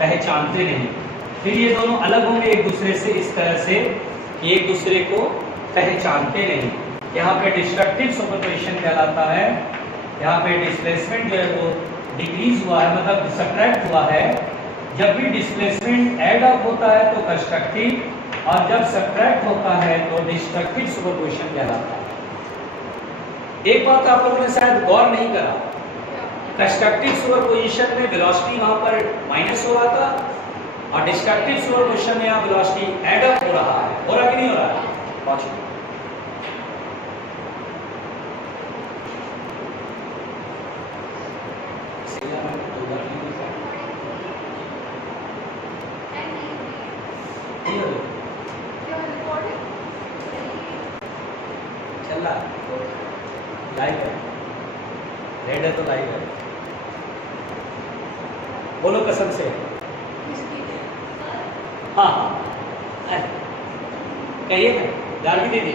पहचानते नहीं, फिर ये दोनों अलग होंगे एक दूसरे से इस तरह से कि एक दूसरे को पहचानते नहीं। यहाँ पे डिस्ट्रक्टिव सुपरपोजिशन कहलाता है, यहाँ पे डिस्प्लेसमेंट जो है वो डिक्रीज हुआ है, मतलब सब्ट्रैक्ट हुआ है, जब भी डिस्प्लेसमेंट ऐड अप होता है तो कंस्ट्रक्टिव, और जब सब्ट्रैक्ट होता है तो डिस्ट्रक्टिव सुपरपोजिशन कहलाता है। एक बात आप लोगों ने शायद गौर नहीं करा, कंस्ट्रक्टिव सुपरपोजिशन में वेलोसिटी वहां पर माइनस हो रहा था और डिस्ट्रक्टिव सुपरपोजिशन में यहाँ वेलोसिटी ऐड अप हो रहा है, हो रहा कि नहीं हो रहा है, पहुंचो चल रहा लाइव है, रेड है तो लाइव है, बोलो कसम से, हाँ हाँ कहिए ना जानवी दीदी,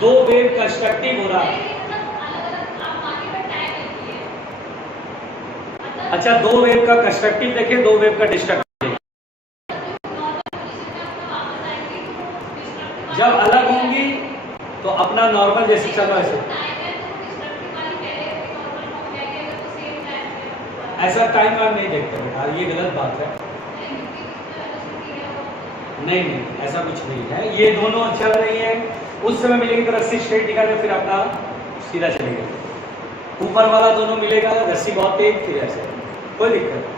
दो वेव कंस्ट्रक्टिव हो रहा है, अच्छा, दो वेव का कंस्ट्रक्टिव देखे, दो वेव का डिस्ट्रक्टिव। जब अलग होंगी तो अपना नॉर्मल जैसे चल रहा है ऐसा टाइम वाइम नहीं देखते बेटा, ये गलत बात है। नहीं नहीं, ऐसा कुछ नहीं है, ये दोनों चल रही है, उस समय मिलेगी तो रस्सी स्ट्रेट दिखा दे, फिर अपना सीधा चलेगा। ऊपर वाला दोनों मिलेगा, रस्सी बहुत तेज, फिर ऐसे, कोई दिक्कत नहीं।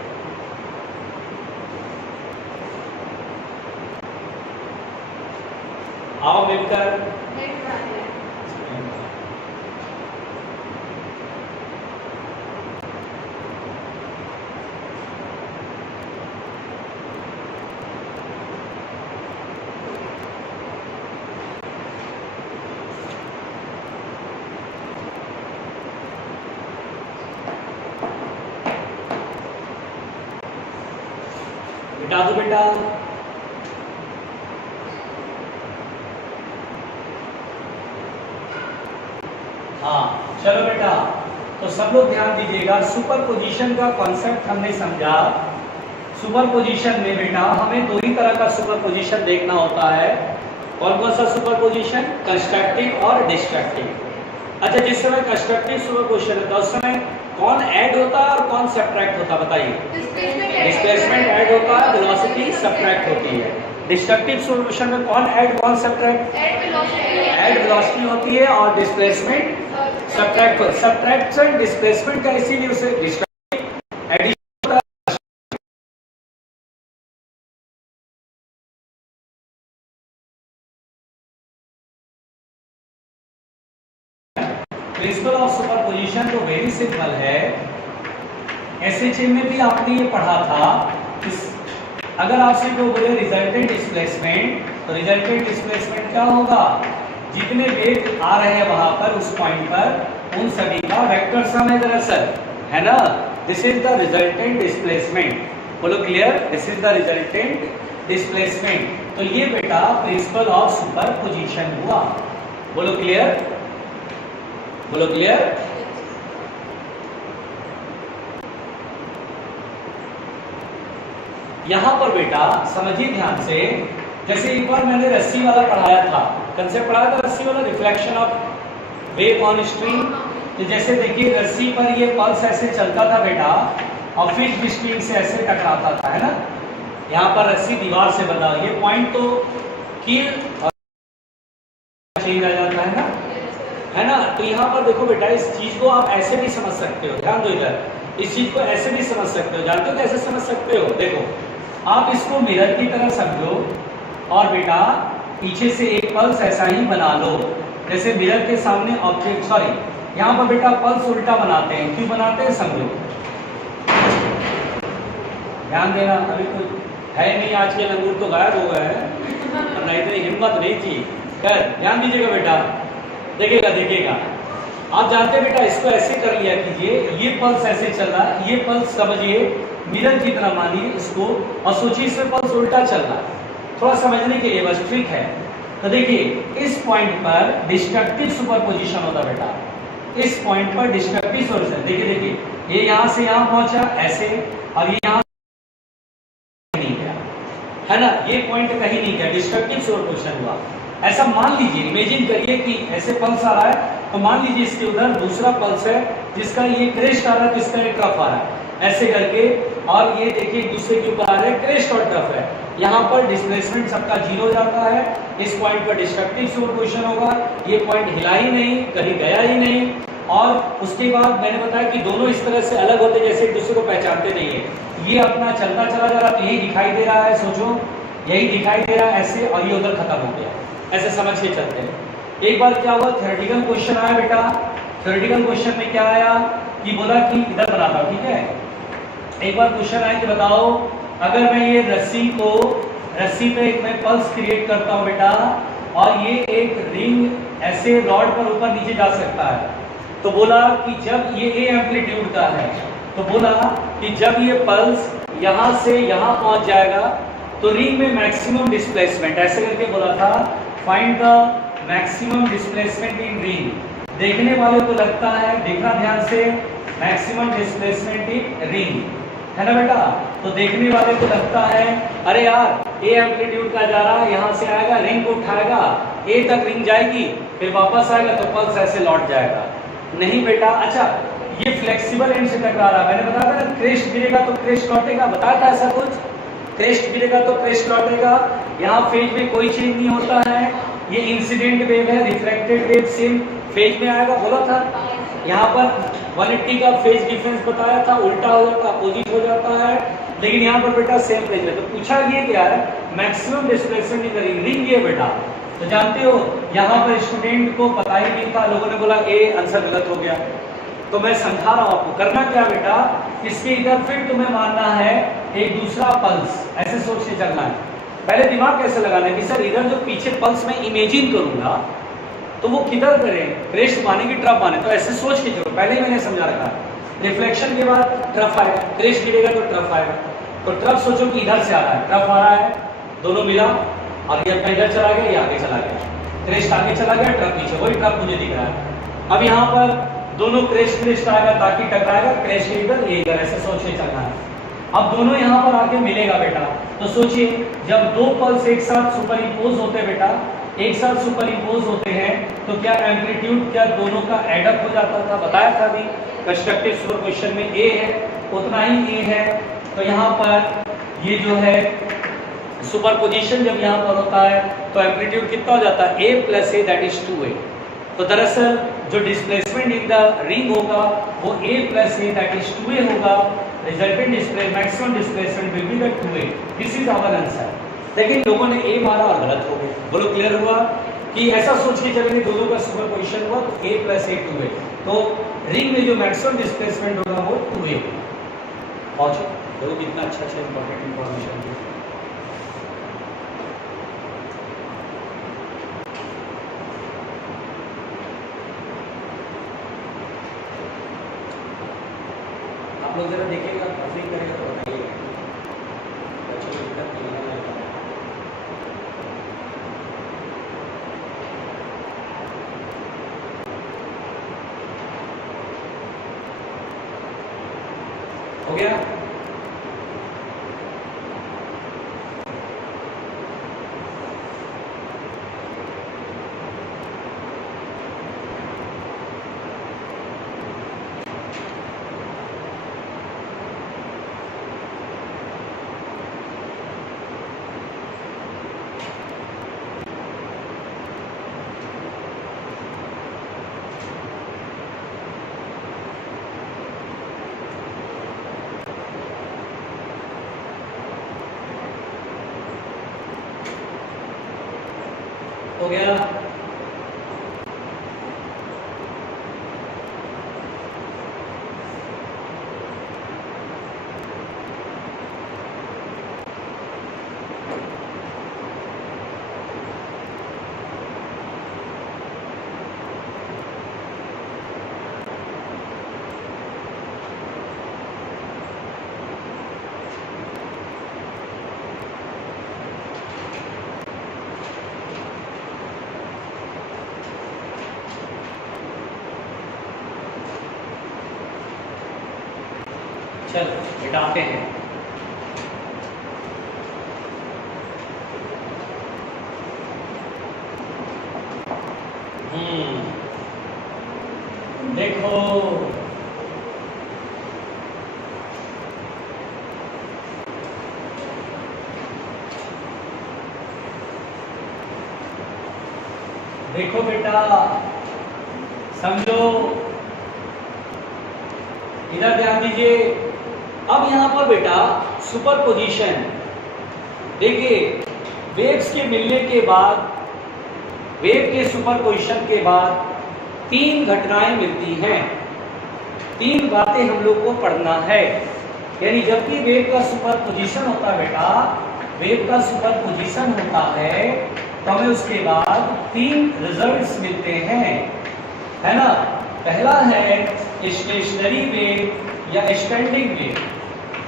आओ मिलकर बिठा दो बेटा। हाँ चलो बेटा, तो सब लोग ध्यान दीजिएगा, सुपर पोजिशन का कॉन्सेप्ट हमने समझा। सुपर पोजिशन में बेटा हमें दो ही तरह का सुपर पोजिशन देखना होता है। कौन कौन सा सुपर पोजिशन? कंस्ट्रक्टिव और डिस्ट्रक्टिव। अच्छा, जिस समय कंस्ट्रक्टिव सुपर पोजिशन होता है उस समय कौन ऐड होता है और कौन सब्ट्रैक्ट होता है? बताइए। डिस्प्लेसमेंट ऐड होता है, वेलोसिटी सब्ट्रैक्ट होती है। डिस्ट्रक्टिव सुपर पोजिशन में कौन ऐड कौन सब्ट्रैक्ट? ऐड वेलोसिटी होती है और डिस्प्लेसमेंट सब्ट्रैक्ट। सब्ट्रैक्शन डिस्प्लेसमेंट का इसीलिए उसे डिस्ट्रक्टिव एडिशन होता है। प्रिंसिपल ऑफ सुपरपोजिशन तो वेरी सिंपल है। एसएचएम में भी आपने ये पढ़ा था। अगर आपसे कोई बोले रिजल्टेंट डिस्प्लेसमेंट, तो रिजल्टेंट डिस्प्लेसमेंट क्या होगा? जितने वेग आ रहे हैं वहां पर उस पॉइंट पर, उन सभी का वेक्टर सम है दरअसल, है ना। This is the resultant displacement. बोलो clear, this is the resultant displacement. तो ये बेटा प्रिंसिपल ऑफ सुपरपोजिशन हुआ। बोलो क्लियर, बोलो क्लियर। यहां पर बेटा समझिए ध्यान से, जैसे एक बार मैंने रस्सी वाला पढ़ाया था, कंसेप्ट पढ़ाया था रस्सी वाला, reflection of wave on string. तो जैसे देखिए रस्सी पर ये पल्स ऐसे चलता था बेटा और फिर स्ट्रिंग से ऐसे टकराता था, है ना। यहाँ पर रस्सी दीवार से बंधा, ये पॉइंट तो कील और चेंज आ जाता है ना। तो यहाँ पर देखो बेटा, इस चीज को आप ऐसे भी समझ सकते हो, ध्यान दो इधर, इस चीज को ऐसे भी समझ सकते हो। जानते हो कैसे समझ सकते हो? देखो, आप इसको मिरर की तरह समझो और बेटा पीछे से एक पल्स ऐसा ही बना लो, जैसे मिरर के सामने ऑब्जेक्ट, सॉरी यहाँ पर बेटा पल्स उल्टा बनाते हैं। क्यों बनाते हैं समझो, ध्यान देना। अभी तो है नहीं, आज के लंगूर तो गायब हो गए हैं, नहीं इतनी हिम्मत नहीं थी। खैर ध्यान दीजिएगा बेटा, देखिएगा देखिएगा। आप जानते हैं बेटा, इसको ऐसे कर लिया कीजिए, ये पल्स ऐसे चल रहा है, ये पल्स समझिए मिरर की तरह मानिए इसको, और सोचिए इसमें पल्स उल्टा चल रहा है। थोड़ा समझने के लिए बस ट्रिक है। तो देखिए इस पॉइंट पर डिस्ट्रक्टिव सुपरपोजिशन होता बेटा, इस पॉइंट पर डिस्ट्रक्टिव सुपरपोजिशन। देखिए देखिए, ये यहाँ से यहाँ पहुंचा ऐसे, और ये यहाँ नहीं गया, है ना। ये पॉइंट कहीं नहीं गया, डिस्ट्रक्टिव सुपरपोजिशन हुआ। ऐसा मान लीजिए, इमेजिन करिए कि ऐसे पल्स आ रहा है, तो मान लीजिए इसके उधर दूसरा पल्स है जिसका ये क्रेस्ट आ रहा है, जिसका ये ट्रफ आ रहा है, ऐसे करके, और ये देखिए एक दूसरे के ऊपर आ रहा है, क्रेस्ट और ट्रफ है। यहाँ पर डिस्प्लेसमेंट सबका जीरो हो जाता है, इस पॉइंट पर डिस्ट्रक्टिव सुपरपोजिशन होगा, ये पॉइंट हिला ही नहीं, कहीं गया ही नहीं। और उसके बाद मैंने बताया कि दोनों इस तरह से अलग होते जैसे एक दूसरे को पहचानते नहीं है। ये अपना चलता चला जा रहा, तो यही दिखाई दे रहा है, सोचो यही दिखाई दे रहा है ऐसे, और ये उधर खत्म हो गया, ऐसे समझ के चलते हैं। एक बार क्या हुआ, थ्योरेटिकल क्वेश्चन आया बेटा। थ्योरेटिकल क्वेश्चन में क्या आया कि बोला कि इधर बनाता, ठीक है। एक बार क्वेश्चन आया कि बताओ, अगर मैं ये रस्सी पे एक मैं पल्स क्रिएट करता हूँ बेटा, और ये एक रिंग ऐसे रॉड पर ऊपर नीचे जा सकता है, तो बोला कि जब ये ए एम्पलीट्यूड का है, तो बोला कि जब ये पल्स यहाँ से यहाँ पहुँच जाएगा तो रिंग में मैक्सिमम डिस्प्लेसमेंट, ऐसे करके बोला था, find the maximum displacement in ring. देखने वाले को लगता है, देखना ध्यान से, मैक्सिमम डिस्प्लेसमेंट इन रिंग, है ना बेटा। तो देखने वाले को लगता है अरे यार ए एम्पलीट्यूड का जा रहा है, यहाँ से आएगा रिंग को उठाएगा, ए तक रिंग जाएगी, फिर वापस आएगा तो पल्स ऐसे लौट जाएगा। नहीं बेटा। अच्छा, ये फ्लेक्सिबल एंड से टकरा रहा है, मैंने बताया था ना, क्रेस्ट गिरेगा तो क्रेस्ट लौटेगा, बताया था ऐसा कुछ, क्रेस्ट गिरेगा तो क्रेस्ट लौटेगा। यहाँ फेज में कोई चेंज नहीं होता है, ये इंसिडेंट वेव है, रिफ्लेक्टेड वेव सेम फेज में आएगा, बोला था। यहाँ पर 180 का फेज डिफरेंस बताया था, उल्टा हो जाता है, अपोजिट हो जाता है, लेकिन यहाँ पर बेटा सेम फेज में। तो पूछा ये क्या है, maximum displacement in the ring, ring ये बेटा। तो जानते हो यहाँ पर स्टूडेंट को पता ही नहीं था, लोगों ने बोला ए, आंसर गलत हो गया। तो मैं समझा रहा हूँ आपको, करना क्या बेटा, इसके इधर फिर तुम्हें मानना है एक दूसरा पल्स, ऐसे सोच के चलना है। पहले दिमाग कैसे लगाना है कि सर इधर जो पीछे पल्स मैं इमेजिन करूंगा तो वो किधर करें, क्रेस्ट माने कि ट्रफ माने, तो ऐसे सोच के चलो, पहले ही मैंने समझा रखा। रिफ्लेक्शन के बाद ट्रफ आएगा, क्रेस्ट गिरेगा तो ट्रफ आएगा, तो ट्रफ सोचो कि इधर से आ रहा है, ट्रफ आ रहा है, दोनों मिला और ये अपना इधर चला गया, ये आगे चला गया, क्रेस्ट आगे चला गया, ट्रफ पीछे, वही ट्रफ मुझे दिख रहा है। अब यहाँ पर दोनों क्रेस्ट क्रेस्ट आएगा ताकि टकराएगा, क्रेस्ट इधर ये इधर, ऐसे सोच के चलना है। अब दोनों यहाँ पर आके मिलेगा बेटा, तो सोचिए जब दो पल्स एक साथ सुपर इम्पोज होते हैं बेटा, एक साथ सुपर इम्पोज होते हैं तो क्या एम्पलीट्यूड क्या दोनों का एडअप हो जाता था, बताया था अभी कंस्ट्रक्टिव सुपरपोजिशन में ए है उतना ही ए है। तो यहाँ पर ये जो है सुपरपोजिशन जब यहाँ पर होता है तो एम्पलीट्यूड कितना हो जाता है, a plus A that is 2a। तो दरअसल जो डिस्प्लेसमेंट इन द रिंग होगा वो a plus A that is 2a होगा, resultant displacement maximum displacement will be the 2a, this is our answer. लेकिन लोगों ने ए मारा और गलत हो गए, बोलो क्लियर हुआ कि ऐसा सोच के चलेंगे दोनों का सुपरपोजिशन हुआ तो a प्लस ए 2a, तो रिंग में जो मैक्सिमम डिस्प्लेसमेंट होगा वो 2a। पहुंचो देखो कितना अच्छा अच्छा इंपॉर्टेंट इंफॉर्मेशन है। आप लोग जरा देखिएगा, तस्वीर करेगा तो बताइएगा। बच्चों को दिक्कत नहीं होना चाहिए। हो गया? हो गया? चलो बेटा आते हैं। देखो देखो बेटा समझो, इधर ध्यान दीजिए। अब यहां पर बेटा सुपरपोजिशन देखिए, वेव्स के मिलने के बाद, वेव के सुपरपोजिशन के बाद तीन घटनाएं मिलती हैं, तीन बातें हम लोग को पढ़ना है। यानी जब भी वेव का सुपरपोजिशन होता है बेटा, वेव का सुपरपोजिशन होता है तो हमें उसके बाद तीन रिजल्ट्स मिलते हैं, है ना। पहला है स्टेशनरी वेव या स्टैंडिंग वेव,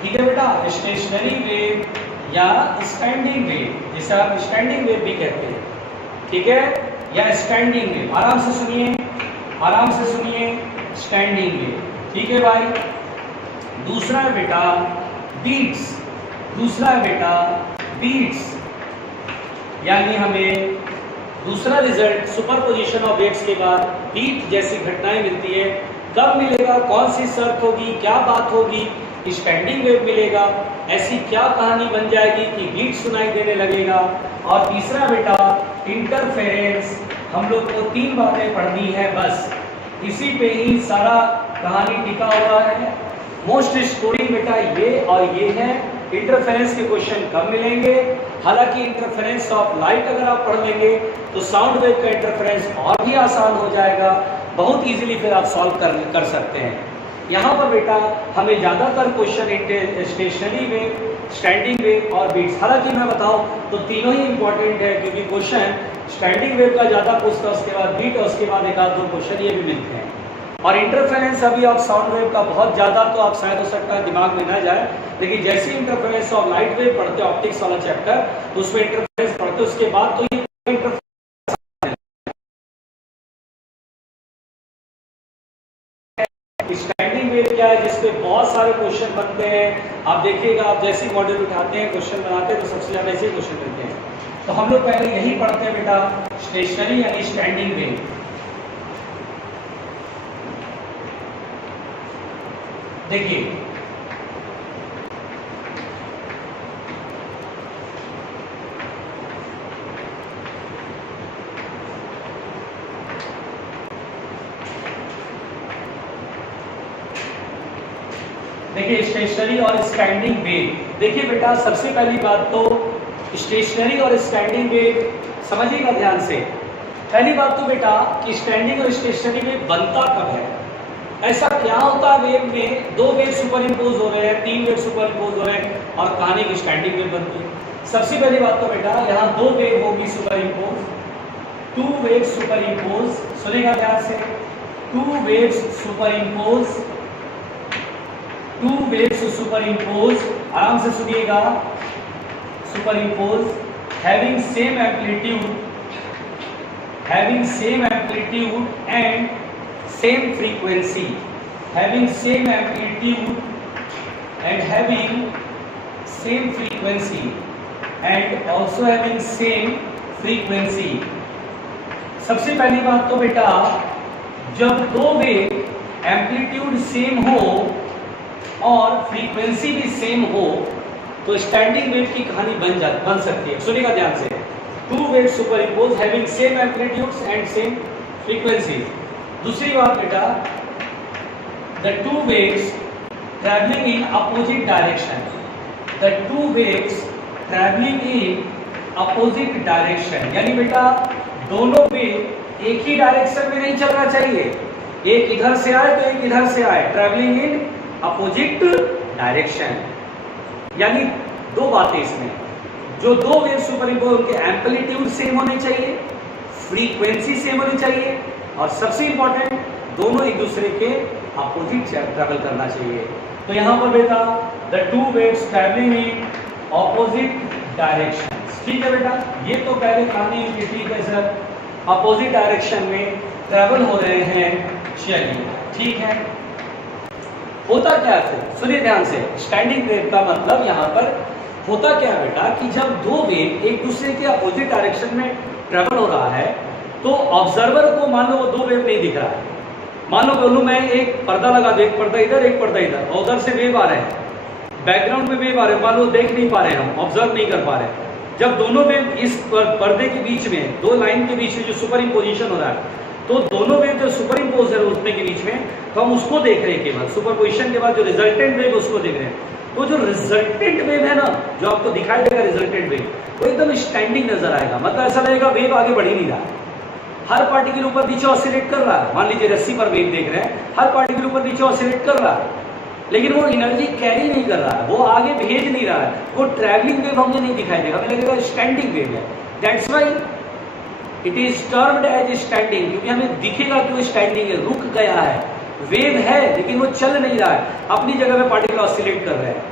ठीक है बेटा, स्टेशनरी वेव या स्टैंडिंग वेव, जिसे आप स्टैंडिंग वेव भी कहते हैं, ठीक है, या स्टैंडिंग वेव। आराम से सुनिए, आराम से सुनिए, स्टैंडिंग वेव। ठीक है भाई। दूसरा है बेटा बीट्स, दूसरा है बेटा बीट्स, यानी हमें दूसरा रिजल्ट सुपरपोजिशन ऑफ वेव्स के बाद बीट जैसी घटनाएं मिलती है। कब मिलेगा, कौन सी शर्त होगी, क्या बात होगी, स्टैंडिंग वेव मिलेगा, ऐसी क्या कहानी बन जाएगी कि बीट सुनाई देने लगेगा। और तीसरा बेटा इंटरफेरेंस, हम लोग को 3 बातें पढ़नी है बस, इसी पे ही सारा कहानी टिका हुआ है। मोस्ट स्कोरिंग बेटा ये और ये है। इंटरफेरेंस के क्वेश्चन कम मिलेंगे, हालांकि इंटरफेरेंस ऑफ लाइट अगर आप पढ़ लेंगे तो साउंड वेव का इंटरफेरेंस और भी आसान हो जाएगा, बहुत इजीली फिर आप सॉल्व कर सकते हैं। यहाँ पर बेटा हमें ज़्यादातर question stationary wave, standing wave और बीट्स, हालांकि मैं बताऊँ तो तीनों ही इंपॉर्टेंट है, क्योंकि क्वेश्चन स्टैंडिंग वेव का ज़्यादा पूछता है, उसके बाद बीट और उसके बाद एक आध 2 क्वेश्चन ये भी मिलते हैं। और इंटरफेरेंस अभी आप साउंड वेव का बहुत ज़्यादा तो आप शायद हो सकता है दिमाग में ना जाए, लेकिन जैसे इंटरफेरेंस ऑफ लाइट वेव पढ़ते हो ऑप्टिक्स वाला चैप्टर, तो उसमें इंटरफेरेंस पढ़ते हो, उसके बाद तो ये स्टैंडिंग वेव क्या है जिसपे बहुत सारे क्वेश्चन बनते हैं। आप देखिएगा, आप जैसे मॉड्यूल उठाते हैं, क्वेश्चन बनाते हैं, तो सबसे ज़्यादा ऐसे क्वेश्चन मिलते हैं। तो हम लोग पहले यही पढ़ते हैं बेटा, स्टेशनरी यानी स्टैंडिंग वेव। देखिए देखिए स्टेशनरी और स्टैंडिंग वेव। देखिए बेटा सबसे पहली बात तो स्टेशनरी और स्टैंडिंग वेव समझिएगा ध्यान से। पहली बात तो बेटा कि स्टैंडिंग और स्टेशनरी वेव बनता कब है, ऐसा क्या होता है वेव में, 2 वेव सुपर इम्पोज हो रहे हैं, 3 वेव सुपर इम्पोज हो रहे हैं और कहानी की स्टैंडिंग वेव बनती है। सबसे पहली बात तो बेटा यहाँ 2 वेव होगी super impose, 2 wave super impose, सुनेगा ध्यान से, 2 waves super impose, 2 waves super impose, आराम से सुनिएगा, super impose having same amplitude, having same amplitude and same frequency, having same amplitude and having same frequency and also having same frequency। सबसे पहली बात तो बेटा जब 2 वेव एम्पलीट्यूड सेम हो और फ्रीक्वेंसी भी सेम हो तो स्टैंडिंग वेव की कहानी बन सकती है। सुनिएगा ध्यान से, 2 waves superimposed having same amplitudes and same frequency। दूसरी बात बेटा, the 2 waves traveling in opposite direction, the 2 waves traveling in opposite direction, यानी बेटा दोनों वेव एक ही डायरेक्शन में नहीं चलना चाहिए, एक इधर से आए तो एक इधर से आए, ट्रैवलिंग इन अपोजिट डायरेक्शन। यानी 2 बातें इसमें, जो 2 वेव सुपर इम्पोज उनके एम्पलीट्यूड सेम होने चाहिए, फ्रीक्वेंसी सेम होनी चाहिए और सबसे इंपॉर्टेंट दोनों एक दूसरे के अपोजिट ट्रैवल करना चाहिए। तो यहाँ पर बेटा the 2 waves travelling in opposite directions, ठीक है बेटा, ये तो पहले कहानी की, ठीक है सर, अपोजिट डायरेक्शन में ट्रैवल हो रहे हैं, चलिए ठीक है। होता क्या है, सुनिए ध्यान से, स्टैंडिंग वेव का मतलब यहाँ पर होता क्या है बेटा कि जब 2 वेव एक दूसरे के अपोजिट डायरेक्शन में ट्रेवल हो रहा है तो ऑब्जर्वर को मान लो वो 2 वेव नहीं दिख रहा है, मान लो बोलूँ मैं एक पर्दा लगा दे, एक पर्दा इधर एक पर्दा इधर, और उधर से वेव आ रहे हैं, बैकग्राउंड में वेव आ रहे हैं, मान लो देख नहीं पा रहे हैं, हम ऑब्जर्व नहीं कर पा रहे हैं। जब दोनों वेव इस पर्दे के बीच में, 2 लाइन के बीच में जो सुपर इम्पोजिशन हो रहा है, तो दोनों वेव जो सुपर इम्पोज है उसमें के बीच में, तो हम उसको देख रहे हैं केवल, सुपरपोजिशन के बाद जो रिजल्टेंट वेव उसको देख रहे हैं। तो जो रिजल्टेंट वेव है ना, जो आपको दिखाई देगा रिजल्टेंट वेव, वो एकदम स्टैंडिंग नजर आएगा, मतलब ऐसा लगेगा वेव आगे बढ़ ही नहीं रहा है, हर पार्टिकल ऊपर नीचे ऑसिलेट कर रहा है। मान लीजिए रस्सी पर वेव देख रहे हैं, हर पार्टिकल ऊपर नीचे ऑसिलेट कर रहा है, लेकिन वो एनर्जी कैरी नहीं कर रहा है, वो आगे भेज नहीं रहा है, वो ट्रैवलिंग वेव हमें नहीं दिखाई देगा, हमें लगेगा स्टैंडिंग वेव है। That's why it is termed as standing, क्योंकि हमें दिखेगा कि वो स्टैंडिंग है, रुक गया है, वेव है लेकिन वो चल नहीं रहा है, अपनी जगह में पार्टिकल ऑसिलेट कर रहे हैं।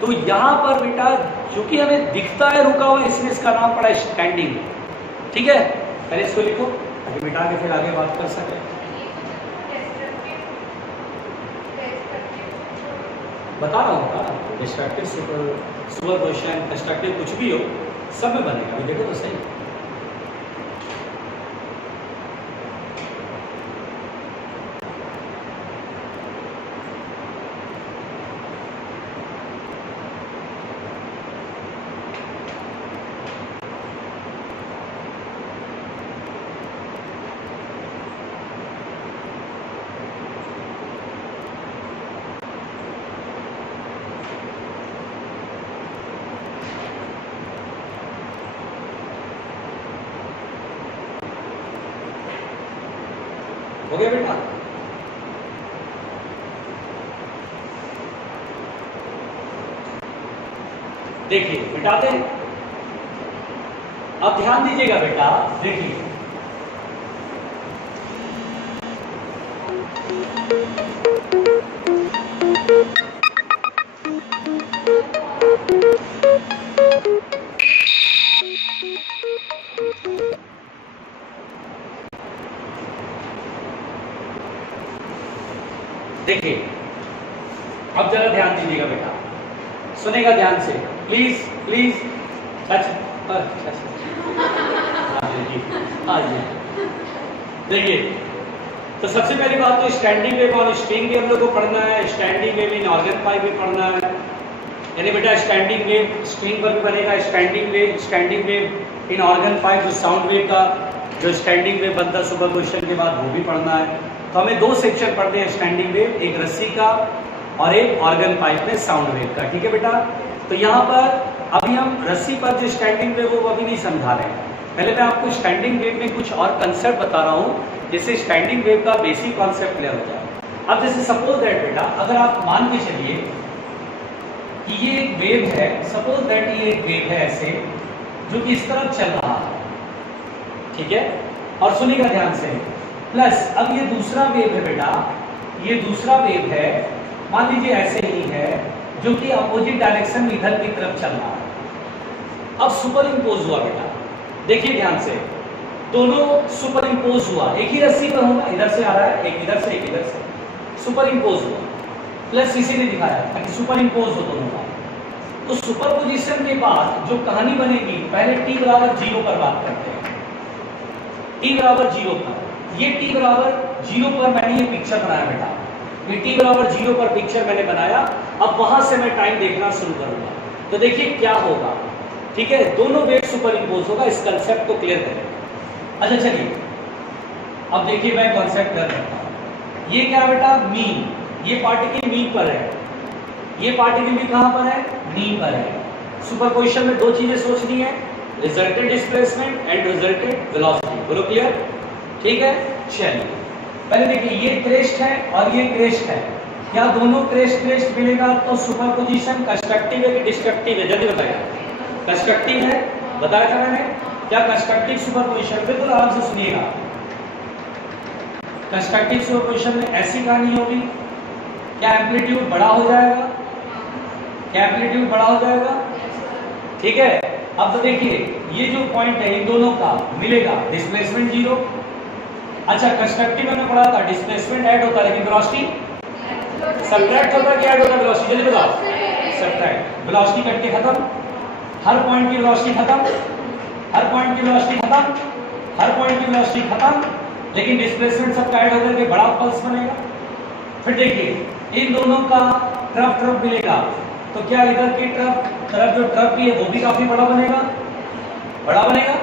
तो यहाँ पर बेटा चूंकि हमें दिखता है रुका हुआ, इसलिए इसका नाम पड़ा स्टैंडिंग, ठीक है। पहले इसको लिखो, आगे बिठा के फिर आगे बात कर सके। बता रहा हूँ ना, डिस्ट्रक्टिव सुपरपोजिशन कंस्ट्रक्टिव कुछ भी हो सब में बनेगा। अभी देखो तो सही, हो गया बेटा। देखिए मिटाते हैं, अब ध्यान दीजिएगा बेटा। देखिए देखिए अब जरा ध्यान दीजिएगा बेटा, सुनेगा ध्यान से प्लीज प्लीज। देखिए तो सबसे पहली बात तो स्टैंडिंग वेव और स्ट्रिंग वेव हम लोग को पढ़ना है। Standing wave in organ pipe भी पढ़ना है, यानी बेटा स्टैंडिंग वेव स्ट्रिंग पर भी बनेगा, standing wave in organ pipe जो साउंड वेव का जो स्टैंडिंग वेव बनता है सुपरपोजिशन के बाद वो भी पढ़ना है। तो हमें दो सेक्शन पढ़ते हैं स्टैंडिंग वेव, एक रस्सी का और एक ऑर्गन पाइप में साउंड वेव का। ठीक है बेटा, तो यहाँ पर अभी हम रस्सी पर जो स्टैंडिंग वेव वो अभी नहीं समझा रहे हैं। पहले मैं आपको स्टैंडिंग वेव में कुछ और कंसेप्ट बता रहा हूँ जिससे स्टैंडिंग वेव का बेसिक कॉन्सेप्ट क्लियर हो जाए। अब जैसे सपोज दैट बेटा, अगर आप मान के चलिए कि ये एक वेव है, सपोज दैट ये एक वेव है ऐसे जो कि इस तरफ चल रहा है, ठीक है, और सुनिएगा ध्यान से। प्लस अब ये दूसरा वेव है बेटा, ये दूसरा वेव है, मान लीजिए ऐसे ही है, जो कि अपोजिट डायरेक्शन में इधर की तरफ चल रहा है। अब सुपर इम्पोज हुआ बेटा, देखिए ध्यान से, दोनों सुपर इम्पोज हुआ, एक ही रस्सी पर होगा, इधर से आ रहा है, एक इधर से एक इधर से, सुपर इम्पोज हुआ। प्लस इसी ने दिखाया ताकि सुपर इम्पोज हो दोनों का। तो सुपर पोजिशन के बाद जो कहानी बनेगी, पहले t बराबर 0 पर बात करते हैं। t बराबर 0 पर, ये t बराबर 0 पर मैंने ये पिक्चर बनाया बेटा, ये t बराबर 0 पर पिक्चर मैंने बनाया। अब वहां से मैं टाइम देखना शुरू करूंगा, तो देखिए क्या होगा। ठीक है, दोनों वेव सुपर इम्पोज होगा, इस कंसेप्ट को क्लियर करें। अच्छा चलिए अब देखिए मैं कॉन्सेप्ट क्लियर करता हूं। ये क्या बेटा, मीन, ये पार्टिकल मीन पर है, ये पार्टिकल भी कहां पर है, मीन पर है। सुपरपोजिशन में दो चीजें सोचनी है, resultant displacement and resultant velocity. बोलो क्लियर? ठीक है, चलिए पहले देखिए ये क्रेस्ट है और ये क्रेस्ट है, क्या दोनों क्रेस्ट क्रेस्ट मिलेगा तो सुपरपोजिशन कंस्ट्रक्टिव है कि डिस्ट्रक्टिव है? जल्दी बताइए। कंस्ट्रक्टिव है, बताया था मैंने। क्या कंस्ट्रक्टिव सुपरपोजिशन, बिल्कुल आराम से सुनिएगा, कंस्ट्रक्टिव सुपरपोजिशन में ऐसी कहानी होगी, क्या एम्पलीट्यूड बड़ा हो जाएगा, क्या एम्पलीट्यूड बड़ा हो जाएगा, ठीक है। अब तो देखिए ये जो पॉइंट है इन दोनों का मिलेगा, डिस्प्लेसमेंट 0। अच्छा कंस्ट्रक्टिव में पढ़ा था डिस्प्लेसमेंट ऐड होता है लेकिन वेलोसिटी सब्ट्रैक्ट होता है, क्या ऐड होता है वेलोसिटी? जल्दी बताओ। सब्ट्रैक्ट, वेलोसिटी कट के खत्म, हर पॉइंट की वेलोसिटी खत्म, हर पॉइंट की वेलोसिटी खत्म, हर पॉइंट की वेलोसिटी खत्म, लेकिन डिस्प्लेसमेंट सबका ऐड होकर के बड़ा पल्स बनेगा। फिर देखिए इन दोनों का ट्रफ ट्रफ मिलेगा, तो क्या इधर की तरफ जो ट्रफ भी है वो भी काफी बड़ा बनेगा, बड़ा बनेगा।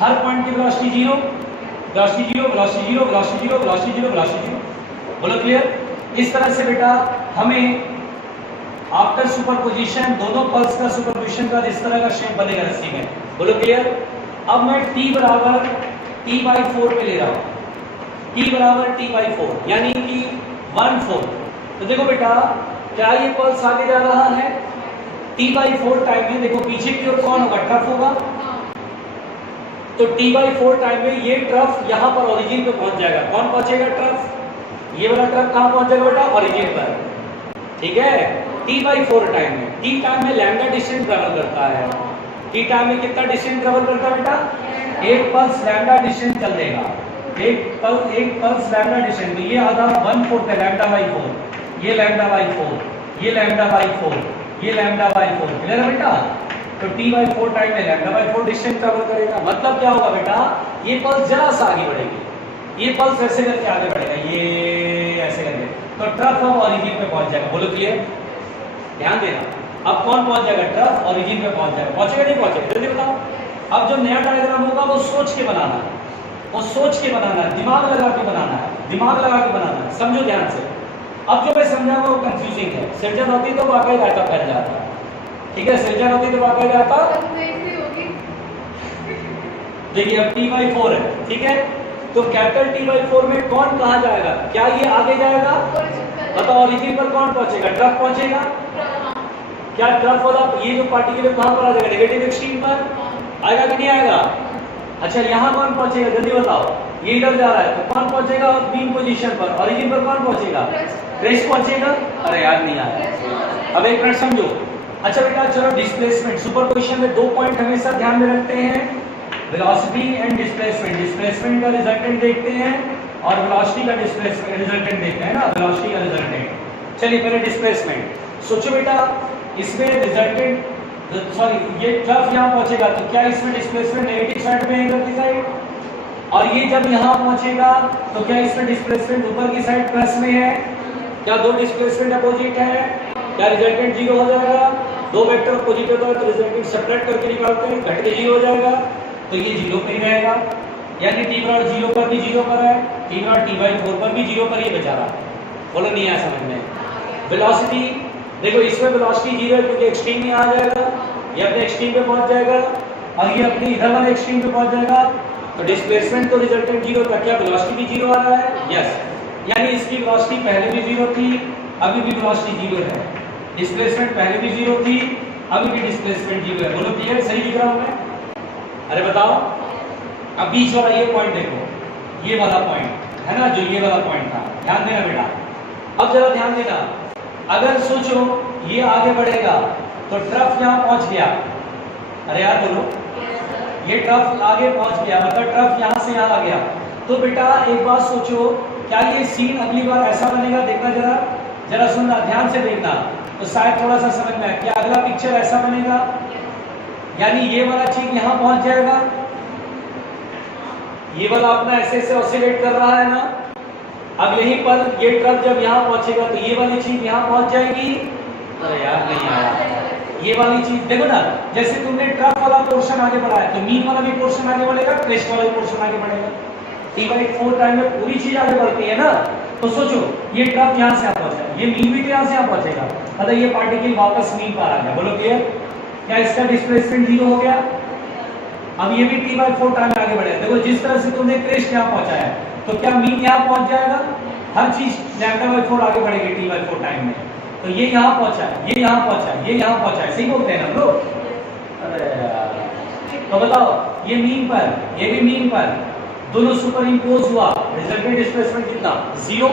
हर पॉइंट की velocity 0, velocity 0, velocity 0, velocity 0, velocity 0, velocity 0। बोलो क्लियर? इस तरह से बेटा हमें आफ्टर सुपरपोजिशन दोनों पल्स का सुपरपोजिशन का इस तरह का शेप बनेगा रस्सी में। बोलो क्लियर? अब मैं t बराबर t/4 पे ले रहा हूँ, t बराबर t/4 यानी कि 1/4। तो देखो बेटा क्या ये पल्स आगे जा रहा है, t/4 टाइम में देखो पीछे की ओर कौन होगा, ट्रफ होगा, तो t/4 टाइम में ये ट्रफ यहाँ पर ओरिजिन पे पहुंच जाएगा। कौन पहुंचेगा? ट्रफ, ये वाला ट्रफ कहाँ पहुंच जाएगा बेटा? ओरिजिन पर, ठीक है। t/4 टाइम में, t टाइम में लैम्डा डिस्टेंस ट्रेवल करता है, t टाइम में कितना डिस्टेंस ट्रेवल करता है बेटा? एक पल्स लैम्डा डिस्टेंस चल देगा, एक पल्स लैम्डा डिस्टेंस में, ये आधा 1/4 है लैम्डा/4, ये लैम्डा/4, ये लैम्डा बाई 4, ये लैम्डा बाई 4, क्लियर है बेटा? तो t बाई 4 टाइम में लैम्डा बाई 4 डिस्टेंस कवर करेगा। मतलब क्या होगा बेटा, ये पल्स जरा सा आगे बढ़ेगी, ये पल्स ऐसे करके आगे बढ़ेगा, ये ऐसे करके, तो ट्रफ ऑफ ओरिजिन पे पहुंच जाएगा। बोलो क्लियर? ध्यान देना, अब कौन पहुंच जाएगा? ट्रफ ओरिजिन पे पहुंच जाएगा। पहुंचेगा नहीं पहुंचेगा? जल्दी बताओ। अब जो नया डायग्राम होगा वो सोच के बनाना है, वो सोच के बनाना है, दिमाग लगा के बनाना है, दिमाग लगा के बनाना है, समझो ध्यान से। अब जो मैं समझाऊंगा वो कंफ्यूजिंग है, सर्जन होती तो वाकई डाटा फैल जाता, ठीक है? सर्जन होती तो वाकई डाटा, देखिए अब t बाई 4 है, ठीक है? तो कैपिटल T बाई 4 में कौन कहाँ जाएगा? क्या ये आगे जाएगा? बताओ ओरिजिन पर कौन पहुंचेगा? ट्रफ पहुंचेगा? क्या ट्रफ वाला ये जो पार्टिकल कहाँ पर आ जाएगा? नेगेटिव एक्सट्रीम पर आएगा कि नहीं आएगा? अच्छा यहाँ कौन पहुंचेगा? जल्दी बताओ। ये इधर जा रहा है तो कौन पहुंचेगा बीम पोजीशन पर? ओरिजिन पर कौन पहुंचेगा? क्रेस्ट पहुंचेगा। अरे यार नहीं आया। अब एक मिनट समझो। अच्छा बेटा चलो डिस्प्लेसमेंट, सुपरपोजिशन में 2 पॉइंट हमेशा ध्यान में रखते हैं, वेलोसिटी एंड डिस्प्लेसमेंट। डिस्प्लेसमेंट का रिजल्टेंट देखते हैं और वेलोसिटी का डिस्प्लेसमेंट रिजल्टेंट देखते हैं ना, वेलोसिटी का रिजल्टेंट। चलिए पहले डिस्प्लेसमेंट सोचो बेटा, इसमें रिजल्टेंट सॉरी ये ट्रफ यहाँ पहुंचेगा तो क्या इसमें डिस्प्लेसमेंट नेगेटिव साइड में है इधर की साइड, और ये जब यहाँ पहुंचेगा तो क्या इसमें डिस्प्लेसमेंट ऊपर की साइड प्लस में है? क्या दो डिस्प्लेसमेंट अपोजिट है? क्या रिजल्टेंट जीरो हो जाएगा? दो वेक्टर अपोजिट होता है तो रिजल्टेंट सेपरेट करके निकालते हैं, घट के जीरो हो जाएगा, तो ये जीरो पर ही रहेगा। यानी टी नॉट जीरो पर भी जीरो पर है, टी नॉट t बाई 4 पर भी जीरो पर ही बचा रहा। बोलो नहीं आया समझ में? वेलोसिटी देखो, इसमें वेलोसिटी जीरो है क्योंकि एक्सट्रीम में आ जाएगा, ये अपने एक्सट्रीम पे पहुंच जाएगा और ये अपने इधर वाले एक्सट्रीम पे पहुंच जाएगा, तो डिस्प्लेसमेंट तो रिजल्टेंट जीरो था। क्या वेलोसिटी भी जीरो आ रहा है? यस, यानी इसकी वेलोसिटी पहले भी जीरो थी, अभी भी वेलोसिटी जीरो है। डिस्प्लेसमेंट पहले भी जीरो थी, अभी भी डिस्प्लेसमेंट जीरो है। बोलो क्लियर? सही लिख रहा हूं मैं? अरे बताओ। अब बीच वाला ये पॉइंट देखो, ये वाला पॉइंट है ना, जो ये वाला पॉइंट था, ध्यान देना बेटा। अब जरा ध्यान देना, अगर सोचो ये आगे बढ़ेगा तो ट्रफ यहाँ पहुंच गया, अरे यार बोलो, ये ट्रफ आगे पहुंच गया मतलब ट्रफ यहाँ से यहाँ आ गया, तो बेटा एक बात सोचो, क्या ये सीन अगली बार ऐसा बनेगा? देखना जरा, जरा सुनना, ध्यान से देखना, तो शायद थोड़ा सा समझ में आए। क्या अगला पिक्चर ऐसा बनेगा? यानी ये वाला चीज यहाँ पहुंच जाएगा, ये वाला अपना ऐसे ऐसे ऑसिलेट कर रहा है ना, अब यहीं पर ये ट्रफ जब यहाँ पहुंचेगा तो ये वाली चीज यहाँ पहुंच जाएगी। अरे यार नहीं आया, ये वाली चीज देखो ना, जैसे तुमने ट्रफ वाला पोर्शन आगे बढ़ाया तो मीन वाला भी पोर्शन आगे बढ़ेगा, क्रेस्ट वाला भी पोर्शन आगे बढ़ेगा। t बाई 4 टाइम में पूरी चीज आगे बढ़ती है ना, तो सोचो ये ट्रफ यहाँ से यहाँ पहुंचा, ये मीन भी यहाँ से यहाँ पहुंचेगा, मतलब ये पार्टिकल वापस मीन पर आ गया। बोलो क्लियर? क्या इसका डिस्प्लेसमेंट जीरो हो गया? अब ये भी t बाई 4 टाइम में आगे बढ़ेगा। देखो जिस तरह से तुमने क्रेस्ट यहाँ पहुंचाया तो क्या मीन यहाँ पहुंच जाएगा? हर चीज लैम्डा बाई 4 आगे बढ़ेगी t बाई 4 टाइम में, तो ये यहाँ पहुंचा, ये यहाँ पहुंचा, ये यहाँ पहुंचा, सही बोलते हैं ना लोग? अरे तो बताओ, ये मीन पर, ये भी मीन पर, दोनों सुपर इम्पोज हुआ, रिजल्टेंट डिस्प्लेसमेंट कितना? जीरो।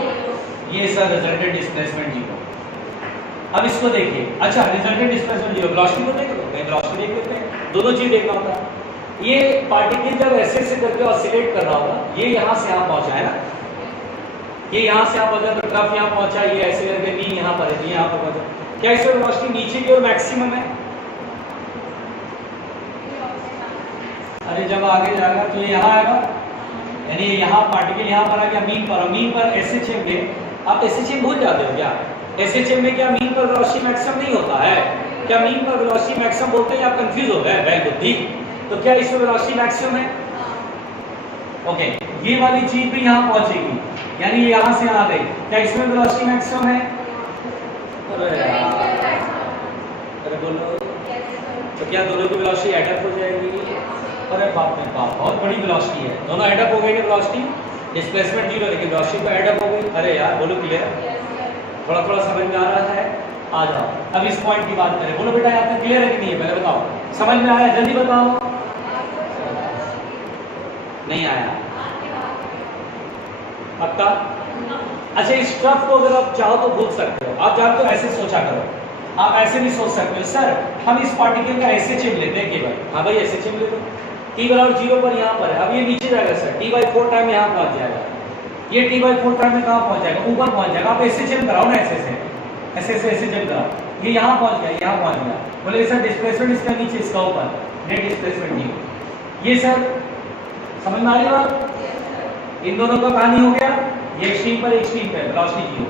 ये सर रिजल्टेंट डिस्प्लेसमेंट जीरो। अब इसको देखिए, अच्छा रिजल्टेंट डिस्प्लेसमेंट जीरो, वेलोसिटी को देख लो, वेलोसिटी देख लेते हैं, दोनों चीज देखना होता है। ये पार्टिकल जब ऐसे ऐसे करके ऑसिलेट कर रहा होगा, ये यहाँ से यहाँ पहुंचा है ना, ये यहाँ से यहाँ पहुंचा तो ट्रफ यहाँ पहुंचा, ये ऐसे करके मीन यहाँ पर है, यहाँ पर पहुंचा। क्या इसमें वेलोसिटी नीचे की ओर मैक्सिमम है? अरे जब आगे जाएगा तो ये यहाँ आएगा, यानी यहाँ पार्टिकल यहाँ पर आ गया मीन पर, मीन पर SHM में आप SHM भूल जाते हो क्या? SHM में क्या मीन पर वेलोसिटी मैक्सिमम नहीं होता है? क्या मीन पर वेलोसिटी मैक्सिमम बोलते हैं? आप कंफ्यूज हो गए वेल बुद्धि। तो क्या इसमें वेलोसिटी मैक्सिमम है? ओके, ये वाली चीज भी यहाँ पहुंचेगी, यानी ये यहाँ से आ गई, क्या इसमें वेलोसिटी मैक्सिमम है? अरे बोलो, तो क्या दोनों की वेलोसिटी एड अप हो जाएगी? अरे बाप रे बाप, बहुत बड़ी वेलोसिटी है, दोनों एड अप हो गई ना वेलोसिटी, डिस्प्लेसमेंट जीरो लेकिन वेलोसिटी तो एड अप हो गई। अरे यार बोलो क्लियर? थोड़ा थोड़ा समझ में आ रहा है? आ जाओ, अब इस पॉइंट की बात करें। बोलो बेटा यहाँ तक क्लियर है कि नहीं है? पहले बताओ, समझ में आया? जल्दी बताओ। नहीं आया? पक्का? अच्छा इस ट्रफ को अगर आप चाहो तो भूल सकते हो, आप चाहो तो ऐसे सोचा करो, आप ऐसे भी सोच सकते हो, सर हम इस पार्टिकल का SHM लेते हैं केवल, हाँ भाई SHM ले लो, t बराबर जीरो पर यहाँ पर है, अब ये नीचे जाएगा सर, t बाई 4 टाइम यहाँ पहुंच जाएगा, ये t बाई 4 टाइम में कहाँ पहुंच जाएगा? ऊपर पहुंच जाएगा। आप SHM कराओ ना ऐसे से, ऐसे ऐसे ऐसे जब गया, ये यहाँ पहुंच गया, यहाँ पहुंच गया, बोले सर डिस्प्लेसमेंट इसका नीचे, इसका ऊपर, नेट डिस्प्लेसमेंट नहीं। ये सर समझ में आ रही बात? इन दोनों का कहानी हो गया, ये एक्सट्रीम पर एक्सट्रीम पे वेलोसिटी जीरो।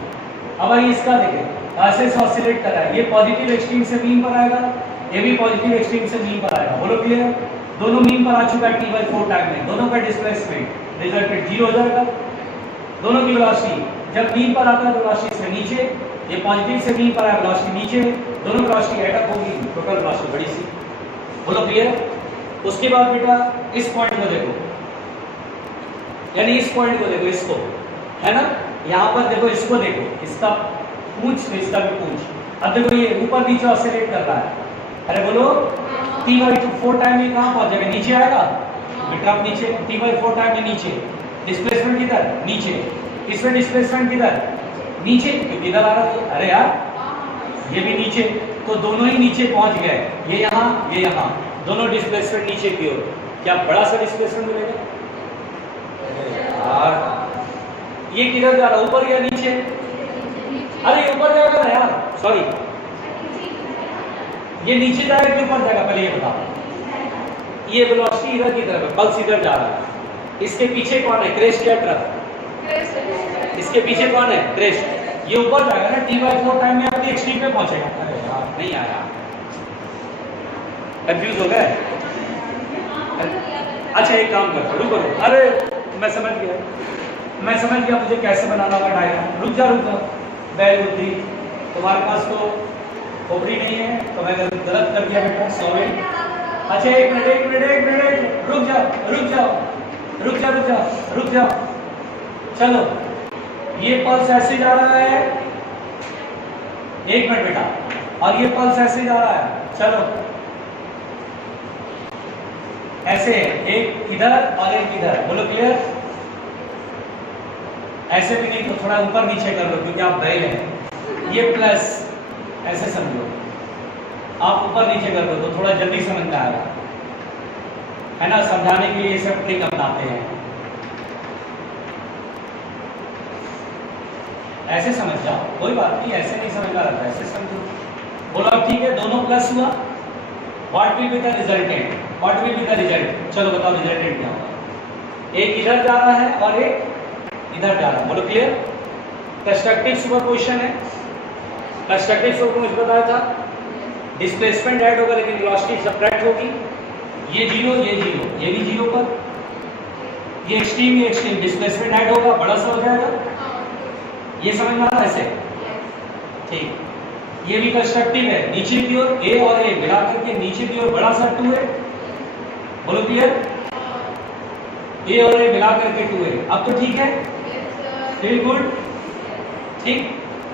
अब आइए इसका देखें, ऐसे ऑसिलेट कर रहा है, ये पॉजिटिव एक्सट्रीम से मीन पर आएगा, ये भी पॉजिटिव एक्सट्रीम से मीन पर आएगा। बोलो क्लियर? दोनों मीन पर आ चुका है t/4 टाइम में, दोनों का डिस्प्लेसमेंट रिजल्टेंट जीरो हो जाएगा। दोनों की वेलोसिटी जब मीन पर आता है तो वेलोसिटी से नीचे, ये पॉजिटिव से मीन पर आया वेलोसिटी नीचे, दोनों वेलोसिटी ऐड अप होगी, टोटल वेलोसिटी बड़ी सी। बोलो क्लियर? उसके बाद बेटा इस पॉइंट को देखो, यानी इस पॉइंट को देखो, इसको है ना, यहाँ पर देखो, इसको देखो, इसका पूंछ, इसका भी पूंछ। अब देखो ये ऊपर नीचे ऑसिलेट कर रहा है, अरे बोलो t/4 टाइम में कहाँ पहुंच जाएगा? नीचे आएगा, ग्राफ नीचे, t/4 टाइम में नीचे, डिस्प्लेसमेंट किधर? नीचे, इसमें डिस्प्लेसमेंट किधर? नीचे, क्योंकि इधर आ रहा है। अरे यार ये भी नीचे, तो दोनों ही नीचे पहुंच गए, ये यहाँ, ये यहाँ, दोनों डिस्प्लेसमेंट नीचे की ओर। क्या बड़ा सा डिस्प्लेसमेंट मिलेगा? ये किधर जा रहा है, ऊपर या नीचे? अरे ऊपर जाएगा ना यार, सॉरी, ये नीचे जाएगा कि ऊपर जाएगा, पहले ये बताओ। ये वेलोसिटी इधर की तरफ है, पल्स इधर जा रहा है, इसके पीछे कौन है? क्रेस्ट या ट्रफ? इसके पीछे कौन है? क्रेस्ट। ये ऊपर जाएगा ना, t/4 टाइम में अपनी एक्सट्रीम पे पहुंचेगा। अरे यार नहीं आया, कंफ्यूज हो गए? अच्छा एक काम करता, रुको, अरे मैं समझ गया मुझे कैसे बनाना होगा डायग्राम। रुक जा, बैल बुद्धि, तुम्हारे पास तो खोपड़ी नहीं है, तो मैं गलत कर दिया बेटा, सॉरी। अच्छा एक मिनट, रुक जाओ, चलो ये पल्स ऐसे जा रहा है, एक मिनट बेटा, और ये पल्स ऐसे जा रहा है, चलो ऐसे, एक इधर और एक इधर। बोलो क्लियर? ऐसे भी नहीं तो थोड़ा ऊपर नीचे कर लो, क्योंकि आप बैल हैं। ये प्लस ऐसे समझो, आप ऊपर नीचे कर दो तो थोड़ा जल्दी समझ में आएगा, है ना। समझाने के लिए ये सब ट्रिक अपनाते हैं। ऐसे समझ जाओ, कोई बात नहीं, ऐसे नहीं समझ में आता, ऐसे समझो। बोलो अब ठीक है, दोनों प्लस हुआ, what will be the resultant? What will be the result? चलो बताओ रिजल्टेंट क्या होगा? एक इधर जा रहा है और एक इधर जा रहा है। बोलो क्लियर? कंस्ट्रक्टिव सुपरपोजिशन है, कंस्ट्रक्टिव सुपरपोजिशन बताया था, डिस्प्लेसमेंट ऐड होगा लेकिन वेलोसिटी सब्ट्रैक्ट होगी। ये जीरो, ये जीरो, ये भी जीरो पर, ये एक्सट्रीम, डिस्प्लेसमेंट ऐड होगा, बड़ा सा हो जाएगा। ये समझ में आ रहा है? ऐसे ठीक। ये भी कंस्ट्रक्टिव है, नीचे की ओर ए और ए मिला करके नीचे की ओर बड़ा सा 2 है। बोलो क्लियर? ए और ए मिला करके 2 है। अब तो ठीक है, वेरी गुड, ठीक।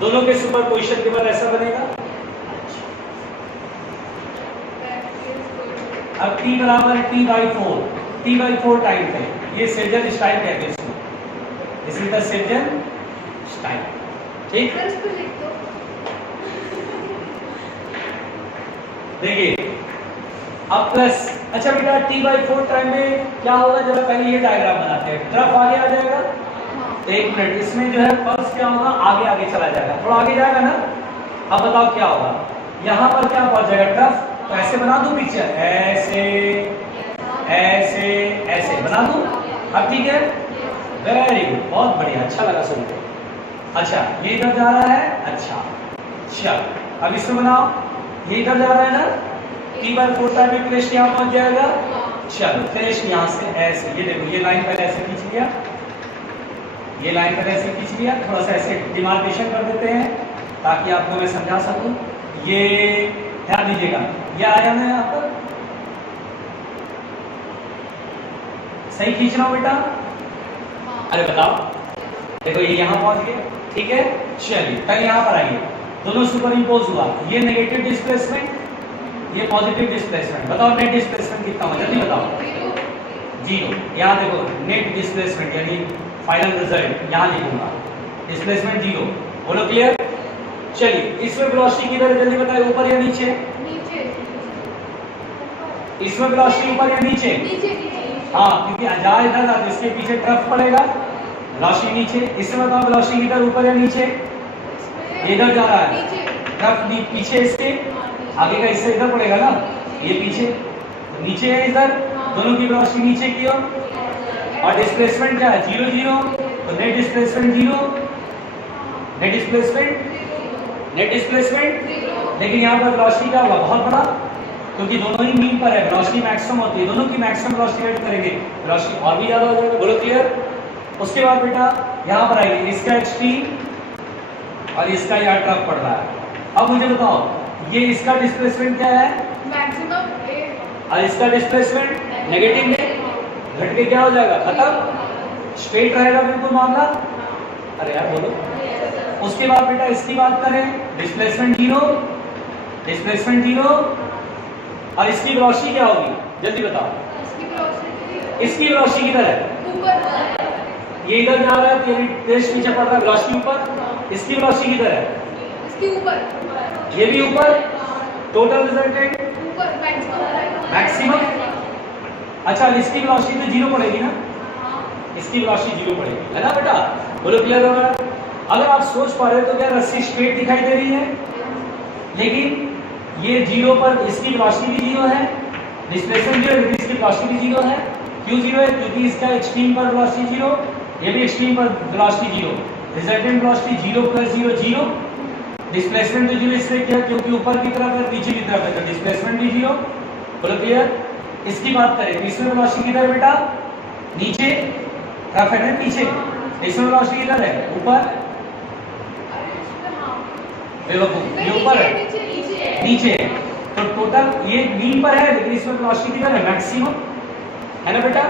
दोनों के सुपरपोजिशन के बाद ऐसा बनेगा। अब t बराबर t/4 टाइम पे, ये सेजन स्टाइल कहते हैं इसको, this is the Schezwan style, ठीक। देखिए अब प्लस, अच्छा बेटा t/4 टाइम में क्या होगा? जब पहले ये डायग्राम बनाते हैं, ट्रफ आगे आ जाएगा, एक मिनट, इसमें जो है पल्स क्या होगा? आगे चला जाएगा, थोड़ा आगे जाएगा ना। अब बताओ क्या होगा? यहाँ पर क्या पहुंच जाएगा? ट्रफ। तो ऐसे बना दूं पिक्चर, ऐसे ऐसे ऐसे बना दूं। अब ठीक है, वेरी गुड, बहुत बढ़िया, अच्छा लगा सुनकर। अच्छा ये इधर जा रहा है, अच्छा चल अब इसको बनाओ, ये इधर जा रहा है ना, t/4 टाइम में क्रेस्ट यहाँ पहुंच जाएगा। चलो क्रेस्ट यहाँ से ऐसे, ये देखो, ये लाइन पहले ऐसे खींच लिया, ये लाइन पहले ऐसे खींच लिया, थोड़ा सा ऐसे डिमार्केशन कर देते हैं ताकि आपको मैं समझा सकूं। ये ध्यान दीजिएगा, ये आया ना यहाँ पर, सही खींच रहा हूं बेटा? अरे बताओ, देखो ये यहाँ पहुंच गए, ठीक है। चलिए पहले यहाँ पर आइए, दोनों सुपर इम्पोज हुआ, ये नेगेटिव डिस्प्लेसमेंट, ये पॉजिटिव डिस्प्लेसमेंट। बताओ नेट डिस्प्लेसमेंट कितना हो? जल्दी बताओ। जीरो। यहाँ देखो नेट डिस्प्लेसमेंट यानी फाइनल रिजल्ट यहाँ लिखूंगा, डिस्प्लेसमेंट जीरो। बोलो क्लियर? चलिए इसमें वेलोसिटी किधर है? जल्दी बताइए, ऊपर या नीचे? नीचे। इसमें वेलोसिटी ऊपर या नीचे? नीचे। हाँ, क्योंकि जहाँ इधर था इसके पीछे ट्रफ पड़ेगा, वेलोसिटी नीचे। इसमें बताओ वेलोसिटी किधर, ऊपर या नीचे? इधर जा रहा है, ट्रफ पीछे इसके, आगे का हिस्सा इधर पड़ेगा ना, ये पीछे नीचे है इधर, दोनों की वेलोसिटी नीचे की ओर, और डिस्प्लेसमेंट क्या है 0 0, तो नेट डिस्प्लेसमेंट 0, नेट डिस्प्लेसमेंट। लेकिन यहाँ पर वेलोसिटी क्या होगा बहुत बड़ा, क्योंकि दोनों ही मीन पर है, वेलोसिटी मैक्सिमम होती है, दोनों की मैक्सिमम वेलोसिटी ऐड करेंगे, वेलोसिटी और भी ज्यादा हो जाएगा। बोलो क्लियर। उसके बाद बेटा यहाँ पर आएगी इसका एक्सट्रीम और इसका यहाँ ट्रफ पड़ रहा है। अब मुझे बताओ ये इसका डिस्प्लेसमेंट क्या है मैक्सिमम, और इसका डिस्प्लेसमेंट नेगेटिव में घट के क्या हो जाएगा खत्म, स्ट्रेट रहेगा बिल्कुल मामला। अरे यार बोलो। उसके बाद बेटा इसकी बात करें, डिस्प्लेसमेंट 0 और इसकी वेलोसिटी क्या होगी जल्दी बताओ। इसकी वेलोसिटी किधर है, ये इधर जा रहा है, तेरी टेस्ट पीछे पड़ रहा है, वेलोसिटी ऊपर, इसकी वेलोसिटी किधर है, इसके ऊपर, ये भी ऊपर, टोटल रिजल्टेंट ऊपर मैक्सिमम। अच्छा इसकी वेलोसिटी तो 0 पड़ेगी ना, इसकी वेलोसिटी 0 पड़ेगी है ना बेटा। बोलो क्लियर हो गया। अगर आप सोच पा रहे हो तो क्या रस्सी स्ट्रेट दिखाई दे रही है, लेकिन ये 0 पर इसकी वेलोसिटी भी 0 है, डिस्प्लेसमेंट 0 है, इसकी वेलोसिटी भी 0 है। क्यों 0 है, क्योंकि इसका एक्सट्रीम पर वेलोसिटी 0, ये भी एक्सट्रीम पर वेलोसिटी 0, रिजल्टेंट वेलोसिटी 0 + 0 0, डिस्प्लेसमेंट भी 0 इसलिए क्या, क्योंकि ऊपर की तरफ है नीचे की तरफ है, तो डिस्प्लेसमेंट भी 0। बोलो क्लियर। इसकी बात करें तो इसमें वेलोसिटी किधर है बेटा, नीचे, ट्रफ है ना नीचे, इसमें वेलोसिटी किधर है ऊपर, ये ऊपर है नीचे, तो टोटल ये मीन पर है, लेकिन इसमें वेलोसिटी किधर है मैक्सिमम, है ना बेटा।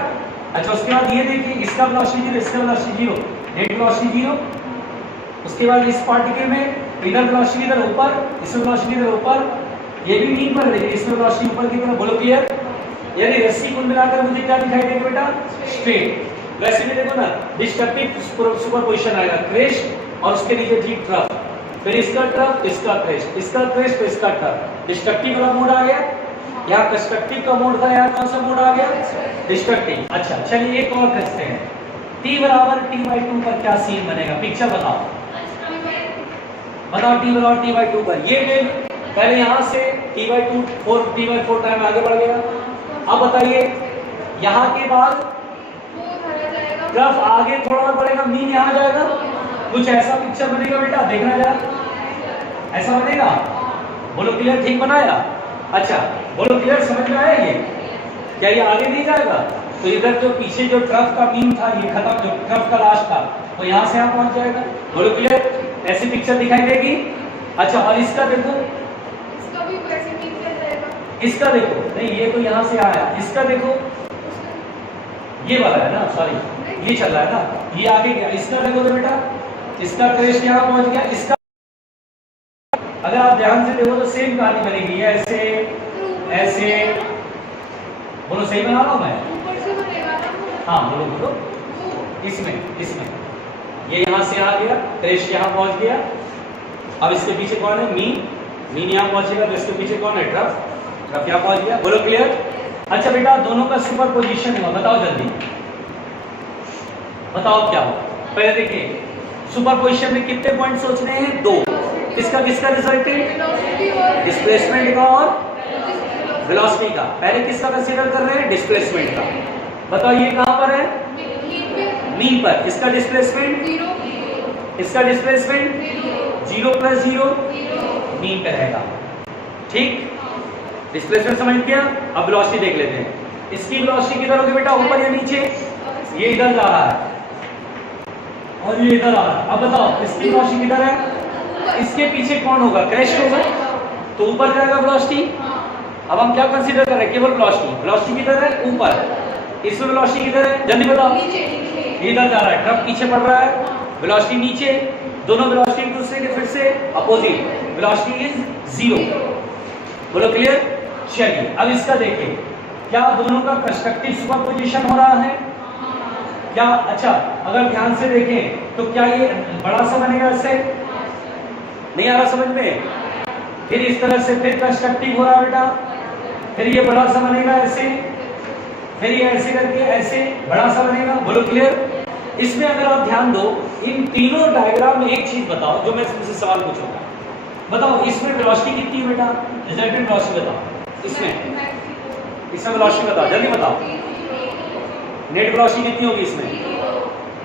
अच्छा उसके बाद ये देखिए इसका वेलोसिटी 0, इसका वेलोसिटी 0, नेट वेलोसिटी 0। उसके बाद इस पार्टिकल में इधर वेलोसिटी इधर ऊपर, इसमें वेलोसिटी इधर ऊपर, ये भी मीन पर है, लेकिन इसमें वेलोसिटी ऊपर की तरफ। बोलो क्लियर। यानी रस्सी कुल मिलाकर मुझे क्या दिखाई देगा बेटा, स्ट्रेट। वैसे भी देखो ना डिस्ट्रक्टिव सुपरपोजिशन आएगा, क्रेस्ट और उसके नीचे ठीक ट्रफ, फिर इसका ट्रफ, इसका क्रेस्ट, इसका क्रेस्ट, तो इसका ट्रफ। डिस्ट्रक्टिव वाला मोड आ गया, यहाँ कंस्ट्रक्टिव का मोड था, यहाँ कौन सा मोड आ गया, डिस्ट्रक्टिव। अच्छा चलिए एक और करते हैं, T = T/2 पर क्या सीन बनेगा, पिक्चर बताओ बताओ। T = T/2 पर ये वेव पहले यहाँ से T/4 टाइम आगे बढ़ गया। अब बताइए यहाँ के बाद ट्रफ आगे थोड़ा और बढ़ेगा, मीन यहाँ जाएगा, कुछ ऐसा पिक्चर बनेगा बेटा, देखना जरा ऐसा बनेगा। बोलो क्लियर, ठीक बनाया। अच्छा बोलो क्लियर, समझ में आया ये, क्या ये आगे नहीं जाएगा, तो इधर जो पीछे जो ट्रफ का मीन था ये खत्म, जो ट्रफ का लास्ट था तो यहाँ से यहाँ पहुंच जाएगा। बोलो क्लियर, ऐसी पिक्चर दिखाई देगी। अच्छा और इसका देखो, इसका भी वैसे मीन कर जाएगा, इसका देखो, नहीं ये तो यहाँ से आया, इसका देखो ये वाला है ना, सॉरी ये चल रहा है ना, ये आगे गया, इसका देखो तो बेटा इसका क्रेस्ट यहाँ पहुंच गया, इसका अगर आप ध्यान से देखो तो सेम कहानी बनेगी, ऐसे ऐसे। बोलो सही बना रहा हूं मैं, ऊपर से बनेगा ना। हाँ बोलो बोलो, इसमें ये यहाँ से आ गया, क्रेस्ट यहाँ पहुंच गया। अब इसके पीछे कौन है, मीन यहाँ पहुंचेगा, तो इसके पीछे कौन है, ट्रफ यहाँ पहुंच गया। बोलो क्लियर। अच्छा बेटा दोनों का सुपरपोजिशन हुआ, बताओ जल्दी बताओ क्या हो। पहले देखिए सुपरपोजिशन में कितने पॉइंट सोचने हैं, 2। किसका रिजल्ट है, डिस्प्लेसमेंट का और वेलोसिटी का। पहले किसका कंसीडर कर रहे हैं, डिस्प्लेसमेंट का। बताओ ये कहां पर है, मीन पर। इसका डिस्प्लेसमेंट 0 + 0 मीन पे रहेगा, ठीक। डिस्प्लेसमेंट समझ गया। अब वेलोसिटी देख लेते हैं, इसकी वेलोसिटी किधर होगी बेटा, ऊपर या नीचे, ये इधर जा रहा है और ये इधर आ रहा है। अब बताओ इसकी वेलोसिटी किधर है, इसके पीछे कौन होगा, क्रेस्ट होगा, तो ऊपर जाएगा वेलोसिटी। अब हम क्या कंसीडर कर रहे हैं, केवल वेलोसिटी किधर है, ऊपर। इसमें वेलोसिटी किधर है, जल्दी बताओ, इधर जा रहा है, ट्रफ पीछे पड़ रहा है, वेलोसिटी नीचे, दोनों वेलोसिटी एक दूसरे के फिर से अपोजिट, वेलोसिटी इज 0। बोलो क्लियर। चलिए अब इसका देखिए, क्या दोनों का कंस्ट्रक्टिव सुपरपोजिशन हो रहा है क्या। अच्छा अगर ध्यान से देखें तो क्या ये बड़ा सा बनेगा, इससे नहीं आ रहा समझ में। फिर इस तरह से फिर कंस्ट्रक्टिव हो रहा बेटा, फिर ये बड़ा सा बनेगा ऐसे, फिर ये ऐसे करके ऐसे बड़ा सा बनेगा। बोलो क्लियर। इसमें अगर आप ध्यान दो, इन तीनों डायग्राम में एक चीज बताओ जो मैं तुमसे सवाल पूछूंगा, बताओ इसमें वेलोसिटी कितनी है बेटा, रिजल्टेंट वेलोसिटी बताओ। इसमें वेलोसिटी बताओ, जल्दी बताओ। नेट वेलोसिटी कितनी होगी इसमें?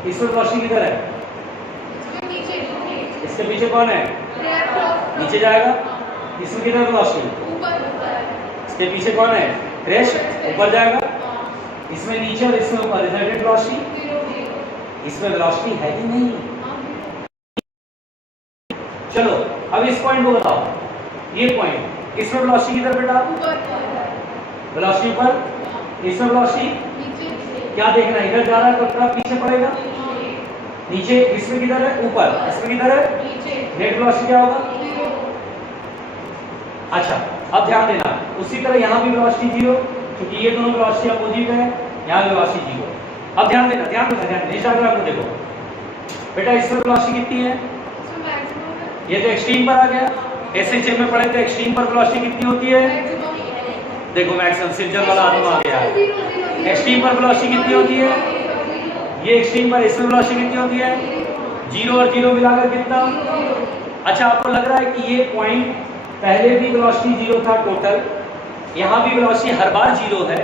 इसमें वेलोसिटी किधर है? इसके पीछे कौन है? नीचे जाएगा। इसमें किधर वेलोसिटी? इसके पीछे कौन है? क्रेस्ट, ऊपर जाएगा। इसमें नीचे और इसमें ऊपर, रिजल्टेंट वेलोसिटी। इसमें वेलोसिटी है कि नहीं? चलो अब इस पॉइंट को बताओ, ये पॉइंट, इसमें वेलोसिटी किधर बेटा? वेलोसिटी ऊपर, इसमें वेलोसिटी क्या देखना है? इधर जा रहा है तो थोड़ा पीछे पड़ेगा, नीचे। इसमें किधर है? ऊपर। इसमें किधर है? नेट वेलोसिटी क्या होगा? अच्छा अब ध्यान देना, उसी तरह यहाँ भी वेलोसिटी 0, क्योंकि ये दोनों वेलोसिटी अपोजिट है, यहाँ भी वेलोसिटी 0। अब ध्यान देना, ध्यान देना, इस डायग्राम को देखो बेटा। इसमें वेलोसिटी कितनी है? ये तो एक्सट्रीम पर आ गया। एसएचएम में पढ़े थे एक्सट्रीम पर वेलोसिटी कितनी होती है? देखो मैक्सिमम, सिर्जन वाला आदमी आ गया। एक्सट्रीम पर वेलोसिटी कितनी होती है? ये एक्सट्रीम पर, इसमें वेलोसिटी कितनी होती है? 0 और 0 मिलाकर कितना? अच्छा आपको लग रहा है कि ये पॉइंट पहले भी वेलोसिटी 0 था टोटल, यहाँ भी वेलोसिटी हर बार 0 है,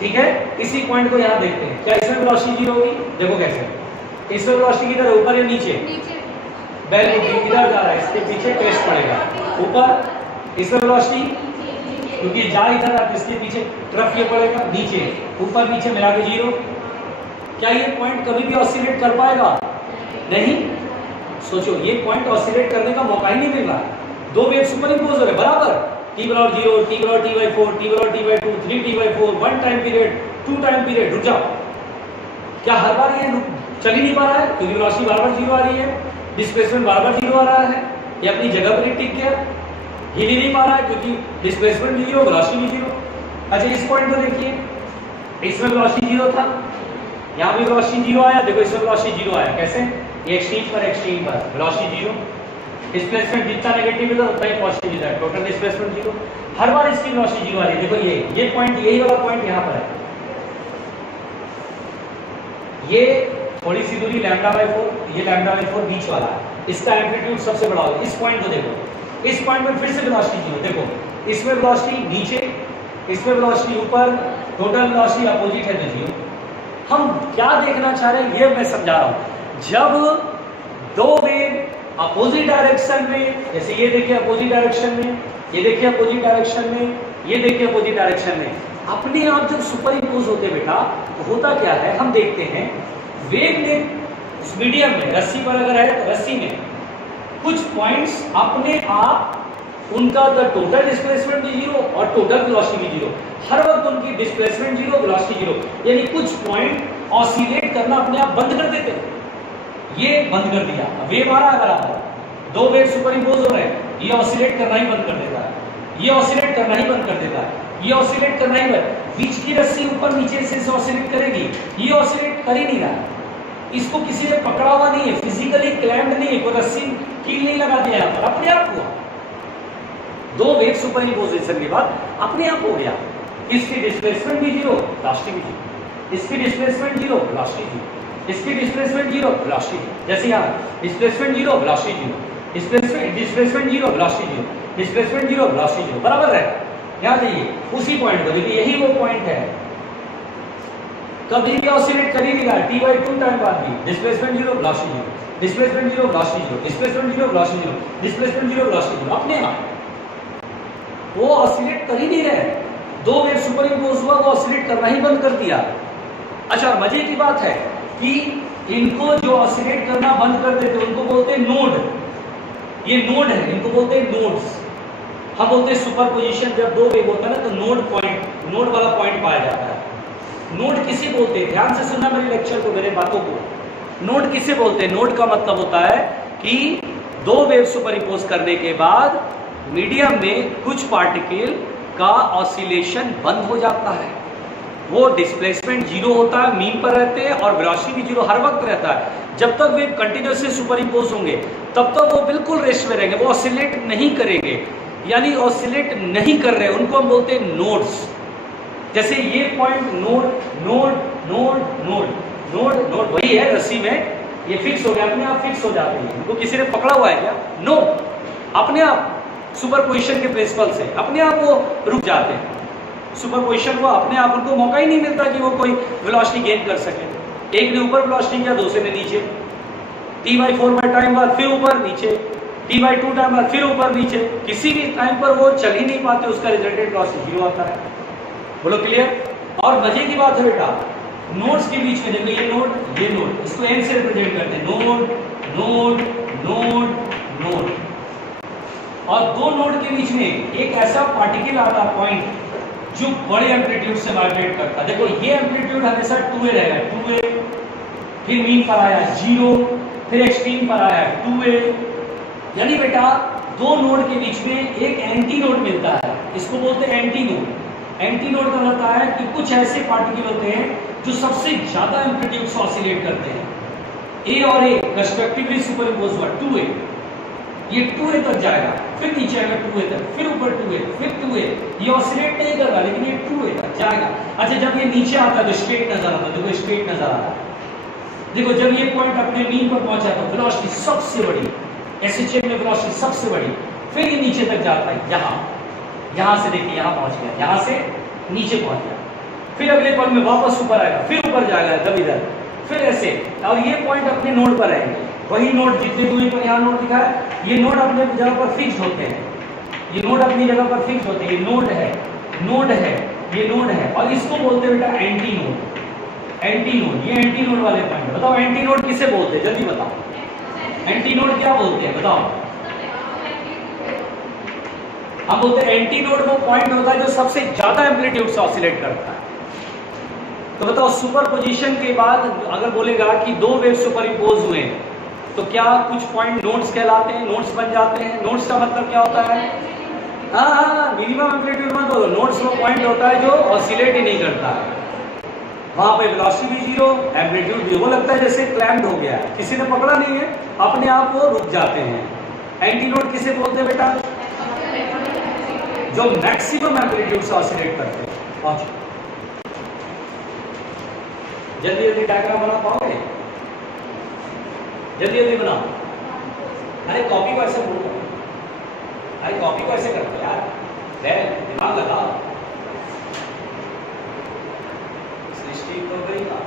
ठीक है। इसी पॉइंट को यहाँ देखते हैं, क्या इसमें वेलोसिटी 0 होगी? देखो कैसे। इसमें वेलोसिटी किधर है? ऊपर या नीचे? बेल किधर जा रहा है? इसके पीछे क्रेस्ट पड़ेगा, ऊपर। इसमें वेलोसिटी क्योंकि जा इधर रहा है, इसके पीछे ट्रफ ये पड़ेगा, नीचे। ऊपर नीचे मिला के 0। क्या ये पॉइंट कभी भी ऑसिलेट कर पाएगा? नहीं। सोचो, ये पॉइंट ऑसिलेट करने का मौका ही नहीं मिल रहा। दो वेव सुपर इंपोज हो रहे बराबर, t बराबर 0, t बराबर t/4, t बराबर t/2, 3t/4, 1 time period, 2 time period. रुक जाओ, क्या हर बार ये चल ही नहीं पा रहा है? क्योंकि वेलोसिटी बार-बार 0 आ रही है, डिस्प्लेसमेंट बार-बार 0 आ रहा है, ये अपनी जगह पर ही टिक गया, हिल ही नहीं पा रहा है क्योंकि डिस्प्लेसमेंट भी 0, वेलोसिटी भी 0। अच्छा इस पॉइंट को देखिए, इसमें वेलोसिटी 0 था, यहाँ भी वेलोसिटी 0 आया। देखो इसमें वेलोसिटी 0 आया, कैसे? ये एक्सट्रीम पर वेलोसिटी 0, डिस्प्लेसमेंट जितना नेगेटिव है उतना ही पॉजिटिव है, टोटल डिस्प्लेसमेंट 0। हर बार इसकी वेलोसिटी 0 आ रही है। देखो ये पॉइंट, यही वाला पॉइंट यहाँ पर है, ये थोड़ी सी दूरी λ/4, ये λ/4 बीच वाला है, इसका एम्पलीट्यूड सबसे बड़ा होगा। इस पॉइंट को देखो, इस पॉइंट में फिर से वेलोसिटी 0। देखो इसमें वेलोसिटी नीचे, इसमें वेलोसिटी ऊपर, टोटल वेलोसिटी अपोजिट है तो 0। हम क्या देखना चाह रहे हैं ये मैं समझा रहा हूं। जब दो वेव अपोजिट डायरेक्शन में, जैसे ये देखिए अपोजिट डायरेक्शन में, ये देखिए अपोजिट डायरेक्शन में, ये देखिए अपोजिट डायरेक्शन में, अपने आप जब सुपर इम्पोज होते बेटा तो होता क्या है? हम देखते हैं वेव में उस मीडियम में, रस्सी पर अगर है तो रस्सी में कुछ पॉइंट्स अपने आप उनका द टोटल डिस्प्लेसमेंट भी 0 और टोटल वेलोसिटी भी 0, हर वक्त उनकी डिस्प्लेसमेंट 0, वेलोसिटी 0, यानी कुछ पॉइंट ऑसिलेट करना अपने आप बंद कर देते हैं। ये बंद कर दिया, वेव आ रहा है बराबर, दो वेव सुपर इम्पोज हो रहे हैं, ये ऑसिलेट करना ही बंद कर देता है, ये ऑसिलेट करना ही बंद कर देता है, ये ऑसिलेट करना ही बंद। बीच की रस्सी ऊपर नीचे से ऑसिलेट करेगी, ये ऑसिलेट कर ही नहीं रहा, इसको किसी ने पकड़ा हुआ नहीं है, फिजिकली क्लैम्ड नहीं है, कोई रस्सी कील नहीं लगा दिया यहाँ पर, अपने आप हुआ। दो वेव सुपर इम्पोजिशन के बाद अपने आप हो गया। इसकी डिस्प्लेसमेंट भी 0, वेलोसिटी भी 0, इसकी डिस्प्लेसमेंट 0, वेलोसिटी 0, इसकी डिस्प्लेसमेंट 0, वेलोसिटी 0। जैसे यहाँ displacement 0, velocity 0, displacement 0, velocity 0, displacement 0, velocity 0, बराबर है। यहाँ जाइए उसी पॉइंट को देखिए, यही वो पॉइंट है, कभी भी ऑसिलेट कर ही नहीं रहा, t/2 टाइम बाद भी displacement 0, velocity 0, displacement 0, velocity 0, displacement 0, velocity 0, displacement 0, velocity 0, अपने आप वो ऑसिलेट कर ही नहीं रहे। दो वेव सुपर इम्पोज हुआ, वो ऑसिलेट करना ही बंद कर दिया। अच्छा मजे की बात है कि इनको जो ऑसिलेट करना बंद कर देते उनको बोलते हैं नोड, ये नोड है, इनको बोलते हैं नोड्स। हम बोलते हैं सुपरपोजिशन, जब दो वेव होता है ना तो नोड पॉइंट, नोड वाला पॉइंट पाया जाता है। नोड किसे बोलते हैं? ध्यान से सुनना मेरे लेक्चर को, मेरे बातों को। नोड किसे बोलते हैं? नोड का मतलब होता है कि दो वेव सुपर इम्पोज करने के बाद मीडियम में कुछ पार्टिकल का ऑसिलेशन बंद हो जाता है, वो डिस्प्लेसमेंट 0 होता है, मीन पर रहते हैं, और वेलोसिटी भी 0 हर वक्त रहता है। जब तक वेव कंटिन्यूसली सुपर इम्पोज होंगे तब तक वो बिल्कुल रेस्ट में रहेंगे, वो ऑसिलेट नहीं करेंगे, यानी ऑसिलेट नहीं कर रहे, उनको हम बोलते हैं नोड्स। जैसे ये point node node node node node node वही है, रस्सी में ये फिक्स हो गया, अपने आप फिक्स हो जाते हैं, उनको किसी ने पकड़ा हुआ है क्या? नो, अपने आप सुपरपोजिशन के प्रिंसिपल से अपने आप वो रुक जाते हैं। सुपरपोजिशन को अपने आप उनको मौका ही नहीं मिलता कि वो कोई वेलोसिटी गेन कर सके। एक ने ऊपर वेलोसिटी किया, दूसरे ने नीचे, t/4 टाइम बाद फिर ऊपर नीचे, t/2 टाइम बाद फिर ऊपर नीचे, किसी भी टाइम पर वो चल ही नहीं पाते, उसका रिजल्टेंट वेलोसिटी 0 आता है। बोलो क्लियर। और मजे की बात है बेटा, नोड्स के बीच में देखो ये नोड, इसको n से रिप्रेजेंट करते हैं, नोड नोड नोड नोड, और दो नोड के बीच में एक ऐसा पार्टिकल आता पॉइंट जो बड़े एम्पलीट्यूड से वाइब्रेट करता है। देखो ये एम्पलीट्यूड हमेशा 2a रहेगा, 2a, फिर मीन पर आया 0, फिर एक्सट्रीम पर आया 2a, यानी बेटा दो नोड के बीच में एक एंटी नोड मिलता है, इसको बोलते हैं एंटी नोड। एंटी नोड का होता है कि कुछ ऐसे पार्टिकल होते हैं जो सबसे ज्यादा एम्पलीट्यूड से ऑसिलेट करते हैं। ए और ए रेस्पेक्टिवली सुपरइम्पोज हुआ 2a, ये 2a तक जाएगा, फिर नीचे आएगा 2a तक, फिर ऊपर 2a, फिर 2a, ये ऑसिलेट नहीं कर रहा लेकिन ये 2a तक जाएगा। अच्छा जब ये नीचे आता है तो स्ट्रेट नजर आता है, देखो स्ट्रेट नजर आ रहा है। देखो जब ये पॉइंट अपने मीन पर पहुंचा तो वेलोसिटी सबसे बड़ी, ऐसे चेन में वेलोसिटी सबसे बड़ी, फिर ये नीचे तक जाता है, यहाँ से देखिए यहाँ पहुंच गया, यहाँ से नीचे पहुंच गया, फिर अगले पल में वापस ऊपर आएगा, फिर ऊपर जाएगा तब इधर, फिर ऐसे, और ये पॉइंट अपने नोड पर रहेंगे। वही नोड जितने दूरी पर यहाँ नोड दिखा है, ये नोड अपने जगह पर फिक्स होते हैं, ये नोड अपनी जगह पर फिक्स होते हैं। ये नोड है, ये नोड है, और इसको बोलते हैं बेटा एंटी नोड। एंटी नोड, ये एंटी नोड वाले पॉइंट। बताओ एंटी नोड किसे बोलते हैं, जल्दी बताओ। एंटी नोड क्या बोलते हैं बताओ। हम बोलते हैं एंटी नोड वो पॉइंट होता है जो सबसे ज्यादा एम्पलीट्यूड से ऑसिलेट करता है। तो बताओ सुपरपोजिशन के बाद अगर बोलेगा कि दो वेव सुपरइम्पोज हुए तो क्या कुछ पॉइंट नोड्स कहलाते हैं, नोड्स बन जाते हैं। नोड्स का मतलब क्या होता है, हाँ मिनिमम एम्पलीट्यूड मत बोलो, नोड्स वो पॉइंट होता है जो ऑसिलेट ही नहीं करता है, वहां पे वेलोसिटी भी 0, एम्पलीट्यूड भी, वो लगता है जैसे क्लैम्प्ड हो गया है, किसी ने पकड़ा नहीं है, अपने आप वो रुक जाते हैं। एंटी नोड किसे बोलते हैं बेटा, जो मैक्सिमम एम्पलीट्यूड से ऑसिलेट करते हैं। पहुंचो जल्दी जल्दी डायग्राम बना पाओगे, जल्दी जल्दी बनाओ। अरे कॉपी को ऐसे बोलो, अरे कॉपी को ऐसे करते यार, दिमाग लगाओ। सृष्टि तो गई बात,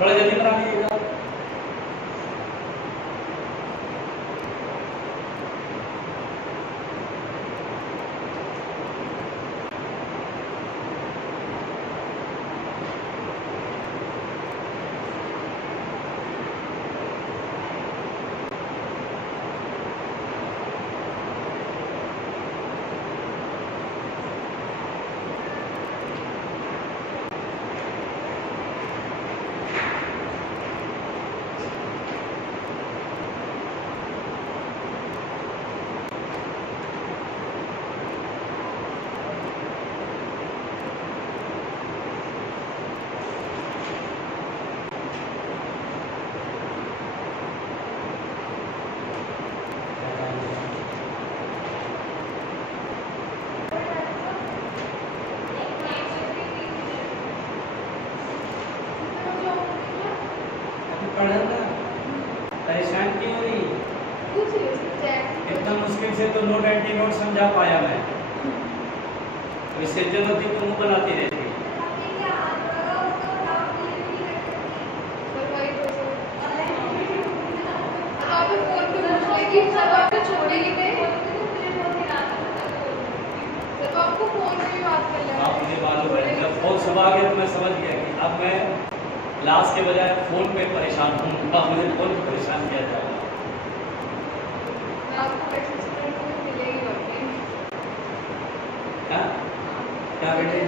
थोड़ा जल्दी बना लीजिएगा। परेशान क्यों हो रही, इतना मुश्किल से तो नोड एंटी नोड समझा पाया मैं, इससे जरूरत थी तो मुंह बनाती रहती। आप मुझे मालूम है जब फोन सब आ गया तो मैं समझ गया कि अब मैं क्लास के बजाय फोन पे परेशान हूँ, अब मुझे फोन पे परेशान किया जाएगा। क्या बेटे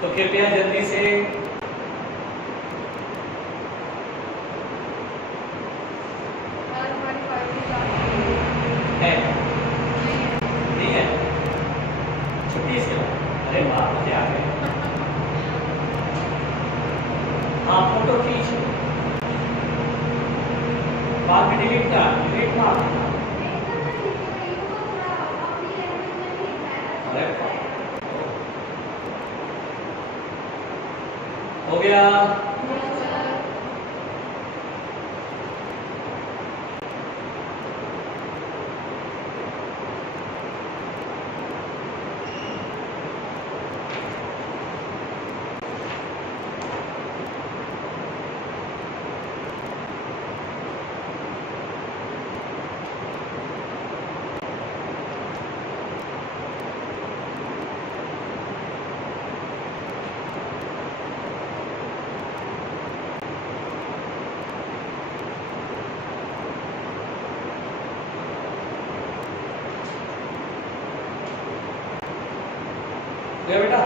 तो कृपया जल्दी से है नहीं है छुट्टी इसके बाद, अरे वाह मुझे आ गए। हाँ फोटो खींच बाद में डिलीट कर गया। गया बेटा?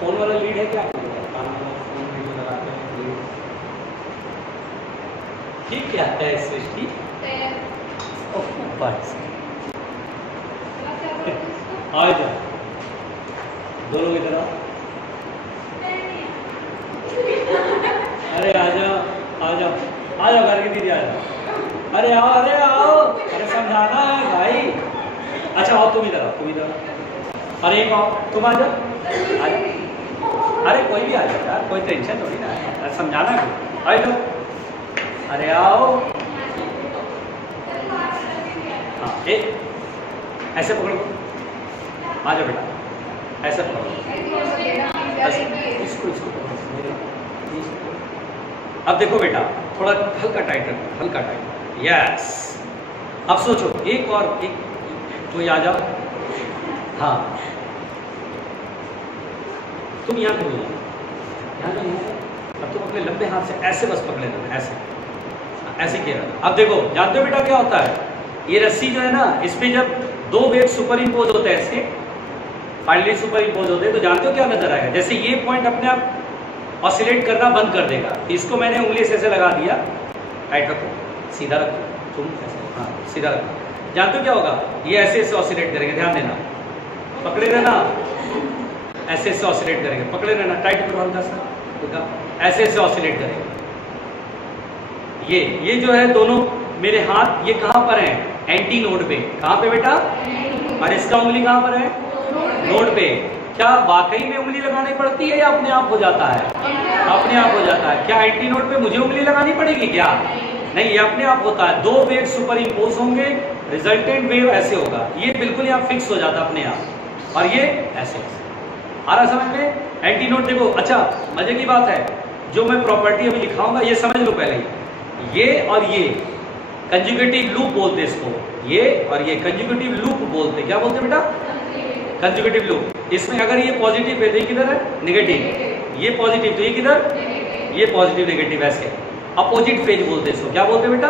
फोन वाला लीड है क्या? फोन वीडियो लगाते हैं लीड। ठीक क्या है सृष्टि? आ जा, दोनों इधर आओ। अरे आ जाओ, आ जाओ, आ जाओ, घर की दीदी आ जाओ। अरे आओ, अरे आओ, अरे समझाना है भाई। अच्छा आओ, तुम इधर आओ, तुम इधर आओ। अरे एक आओ, तुम आ जाओ, आ जाओ। अरे कोई भी आ जाए यार, कोई टेंशन थोड़ी ना है, समझाना है। आ जाओ, अरे आओ। हाँ एक ऐसे पकड़ो, आ जाओ बेटा, ऐसे पकड़ो, इसको इसको पकड़ो। अब देखो बेटा, थोड़ा हल्का टाइट रखो, हल्का टाइट। यस, अब सोचो एक और एक, कोई आ जाओ। हाँ तुम यहाँ पे यहाँ अब तुम अपने लंबे हाथ से ऐसे बस पकड़े रहना, ऐसे ऐसे किया रहना। अब देखो, जानते हो बेटा क्या होता है? ये रस्सी जो है ना, इस पे जब दो वेव सुपर इम्पोज होते हैं, इसके फाइनली सुपर इम्पोज होते हैं, तो जानते हो क्या नजर आएगा? जैसे ये पॉइंट अपने आप ऑसिलेट करना बंद कर देगा। इसको मैंने उंगली से ऐसे लगा दिया, टाइट रखो, सीधा रखो, तुम ऐसे, हाँ सीधा रखो। जानते हो क्या होगा? ये ऐसे ऐसे ऑसिलेट करेंगे, ध्यान देना, पकड़े रहना, ऐसे ऐसे ऑसिलेट करेंगे, पकड़े रहना, टाइट करो हल्का सा, ऐसे ऐसे ऑसिलेट करेंगे। ये जो है दोनों मेरे हाथ, ये कहाँ पर है? एंटी नोड पे। कहाँ पे बेटा? और इसका उंगली कहाँ पर है? नोड पे। क्या वाकई में उंगली लगानी पड़ती है या अपने आप हो जाता है? अपने आप हो जाता है। क्या एंटी नोड पे मुझे उंगली लगानी पड़ेगी क्या? नहीं, ये अपने आप होता है। दो वेव सुपर इम्पोज होंगे, रिजल्टेंट वेव ऐसे होगा, ये बिल्कुल यहाँ फिक्स हो जाता है अपने आप, और ये ऐसे आ रहा समझ में? एंटी नोड देखो। अच्छा मजे की बात है, जो मैं प्रॉपर्टी अभी लिखाऊंगा ये समझ लो पहले। ये और ये कंजुगेटिव लूप बोलते हैं इसको, ये और ये कंजुगेटिव लूप बोलते हैं। क्या बोलते हैं बेटा? Conjugative loop. इसमें अगर ये पॉजिटिव है तो ये किधर है? नेगेटिव। ये पॉजिटिव तो ये किधर? ये पॉजिटिव नेगेटिव। ऐसे अपोजिट फेज बोलते हैं इसको। क्या बोलते हैं बेटा?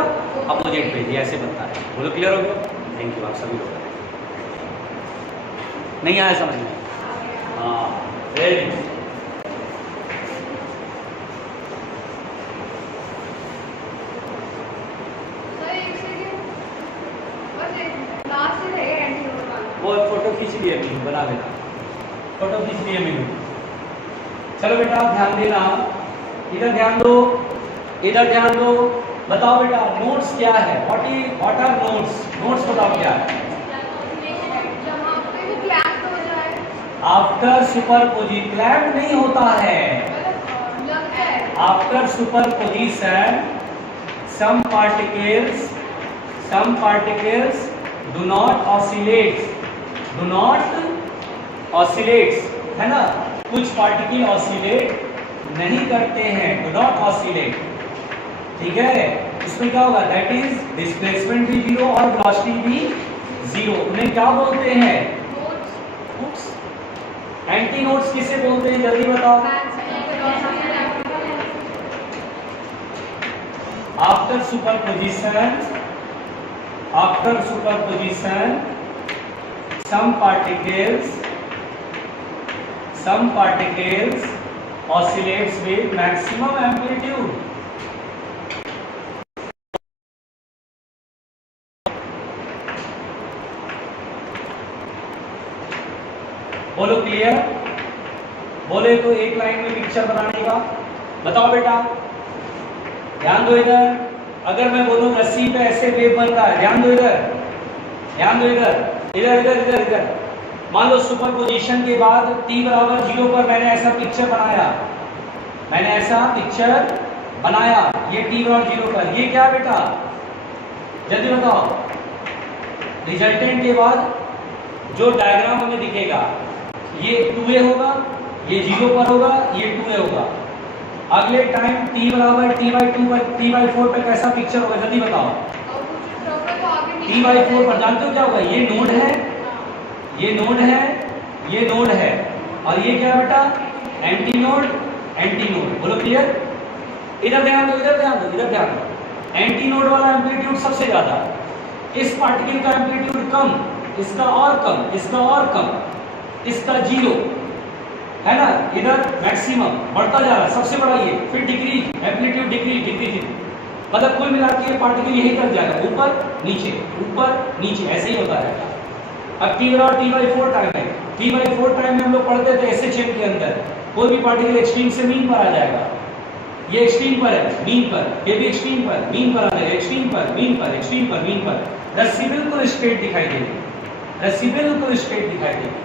Opposite phase. ये ऐसे बनता है। बोलो क्लियर हो गया? थैंक यू आप सभी लोग। नहीं आया समझ में? हाँ वेरी गुड। वो फोटो खींच लिए मीनू, बना लेना, फोटो खींच लिए मीनू। चलो बेटा ध्यान देना, इधर ध्यान दो, इधर ध्यान दो। बताओ बेटा नोट्स क्या है? What are notes? नोट्स बताओ क्या है? After superposition. क्लैम्प नहीं होता है। After superposition some particles do not oscillate, है ना? कुछ पार्टिकल ऑसिलेट नहीं करते हैं, डू नॉट ऑसिलेट। ठीक है, इसमें क्या होगा? दैट इज डिस्प्लेसमेंट भी जीरो और वेलोसिटी भी जीरो। उन्हें क्या बोलते हैं? नोट्स। एंटी नोट्स किसे बोलते हैं जल्दी बताओ? After superposition some particles oscillates with maximum amplitude. बोलो क्लियर? बोले तो एक लाइन में पिक्चर बनाने का बताओ बेटा, ध्यान दो इधर। अगर मैं बोलूं रस्सी पे ऐसे वेव बन रहा है, ध्यान दो इधर, ध्यान दो इधर, इधर इधर इधर इधर। मान लो सुपर पोजिशन के बाद t बराबर 0 पर मैंने ऐसा पिक्चर बनाया, मैंने ऐसा पिक्चर बनाया, ये t बराबर 0 पर, ये क्या बेटा जल्दी बताओ। रिजल्टेंट के बाद जो डायग्राम हमें दिखेगा ये 2a होगा, ये 0 पर होगा, ये 2a होगा। अगले टाइम t बराबर t/2 पर t/4 पे कैसा पिक्चर होगा जल्दी बताओ। t/4 पर जानते हो क्या होगा, ये नोड है, ये नोड है, ये नोड है, और ये क्या है बेटा एंटी नोड, एंटी नोड। बोलो क्लियर? इधर ध्यान दो, इधर ध्यान दो, इधर ध्यान दो। एंटी नोड वाला एम्पलीट्यूड सबसे ज्यादा, इस पार्टिकल का एम्पलीट्यूड कम, इसका और कम, इसका और कम, इसका 0 है ना, इधर मैक्सिमम बढ़ता जा रहा है, सबसे बड़ा ये, फिर डिक्रीज, एम्पलीट्यूड डिक्रीज डिक्रीज, मतलब कुल मिला के ये पार्टिकल यही कर जाएगा, ऊपर नीचे ऊपर नीचे, ऐसे ही होता रहेगा। अब t बराबर t/4 टाइम है, t/4 टाइम में हम लोग पढ़ते थे ऐसे चेन के अंदर कोई भी पार्टिकल एक्सट्रीम से मीन पर आ जाएगा, ये एक्सट्रीम पर है, मीन पर, ये भी एक्सट्रीम पर, मीन पर आ जाएगा, एक्सट्रीम पर, मीन पर, एक्सट्रीम पर, मीन पर। रस्सी बिल्कुल स्ट्रेट दिखाई देगी, रस्सी बिल्कुल स्ट्रेट दिखाई देगी।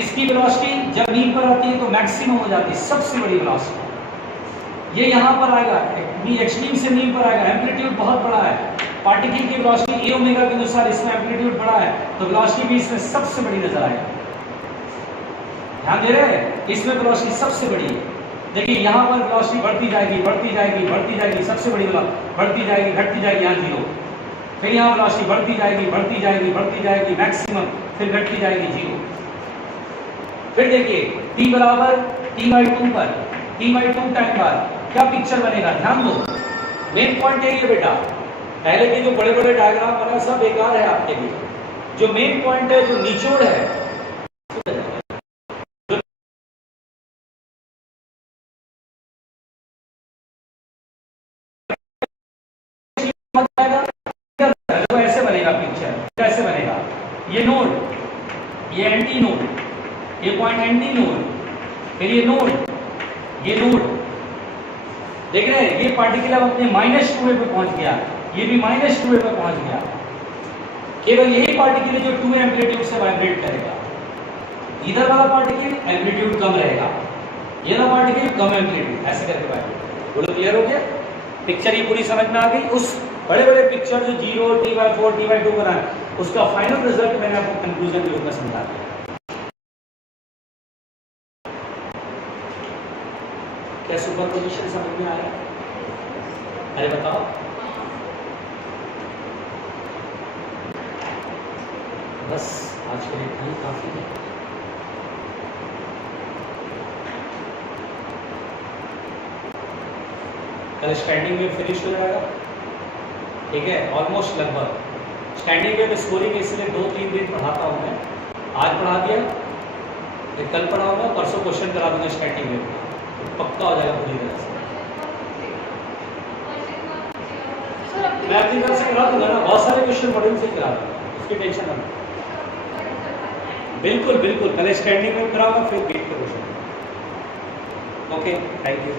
इसकी वेलोसिटी जब मीन पर आती है तो मैक्सिमम हो जाती है, सबसे बड़ी वेलोसिटी। ये यहाँ पर आएगा, एक्सट्रीम से मीन पर आएगा, एम्पलीट्यूड बहुत बड़ा है, पार्टिकल की वेलोसिटी a ओमेगा के अनुसार इसमें एम्पलीट्यूड बड़ा है, तो वेलोसिटी भी इसमें सबसे बड़ी नजर आएगी। ध्यान दे रहे हैं, इसमें वेलोसिटी सबसे बड़ी है। देखिए यहाँ पर वेलोसिटी बढ़ती जाएगी, बढ़ती जाएगी, बढ़ती जाएगी, सबसे बड़ी वेलोसिटी बढ़ती जाएगी, घटती जाएगी, यहाँ 0, फिर यहाँ वेलोसिटी बढ़ती जाएगी, बढ़ती जाएगी, बढ़ती जाएगी मैक्सिमम, फिर घटती जाएगी 0। फिर देखिए t बराबर t/2 पर, t/2 टाइम बाद क्या पिक्चर बनेगा, ध्यान दो। मेन पॉइंट यही है बेटा, पहले के जो बड़े बड़े डायग्राम बना सब बेकार है आपके लिए, जो मेन पॉइंट है, जो निचोड़ है, तो ऐसे बनेगा पिक्चर, कैसे बनेगा, ये नोड, ये एंटी नोड, ये पॉइंट एंटी नोड, फिर ये नोड, ये नोड, देख रहे हैं, ये पार्टिकल अब अपने -2a पे पहुंच गया, ये भी -2a पे पहुंच गया। केवल यही पार्टिकल है जो 2 एम्पलीट्यूड से वाइब्रेट करेगा, इधर वाला पार्टिकल एम्पलीट्यूड कम रहेगा, ये वाला पार्टिकल कम एम्पलीट्यूड, ऐसे करके वाइब्रेट। बोलो क्लियर हो गया? पिक्चर ये पूरी समझ में आ गई? उस बड़े बड़े पिक्चर जो 0, t/4, t/2 बनाए, उसका फाइनल रिजल्ट मैंने आपको कंक्लूजन के रूप में समझा दिया। क्या सुपरपोजिशन समझ में आया? अरे बताओ। बस आज के लिए इतना ही काफी है। कल स्टैंडिंग में फिनिश हो जाएगा, ठीक है, ऑलमोस्ट लगभग। स्टैंडिंग में स्कोरिंग इसलिए 2-3 दिन पढ़ाता हूँ मैं, आज पढ़ा दिया, फिर कल पढ़ाऊंगा, परसों क्वेश्चन करा दूंगा स्टैंडिंग में, पक्का हो जाएगा पूरी तरह से। मैं अपनी तरफ से करा दूंगा ना, बहुत सारे क्वेश्चन मॉड्यूल से करा दूंगा, उसकी टेंशन ना। बिल्कुल बिल्कुल, पहले स्टैंडिंग में कराऊंगा, फिर गेट का क्वेश्चन। Okay, thank you.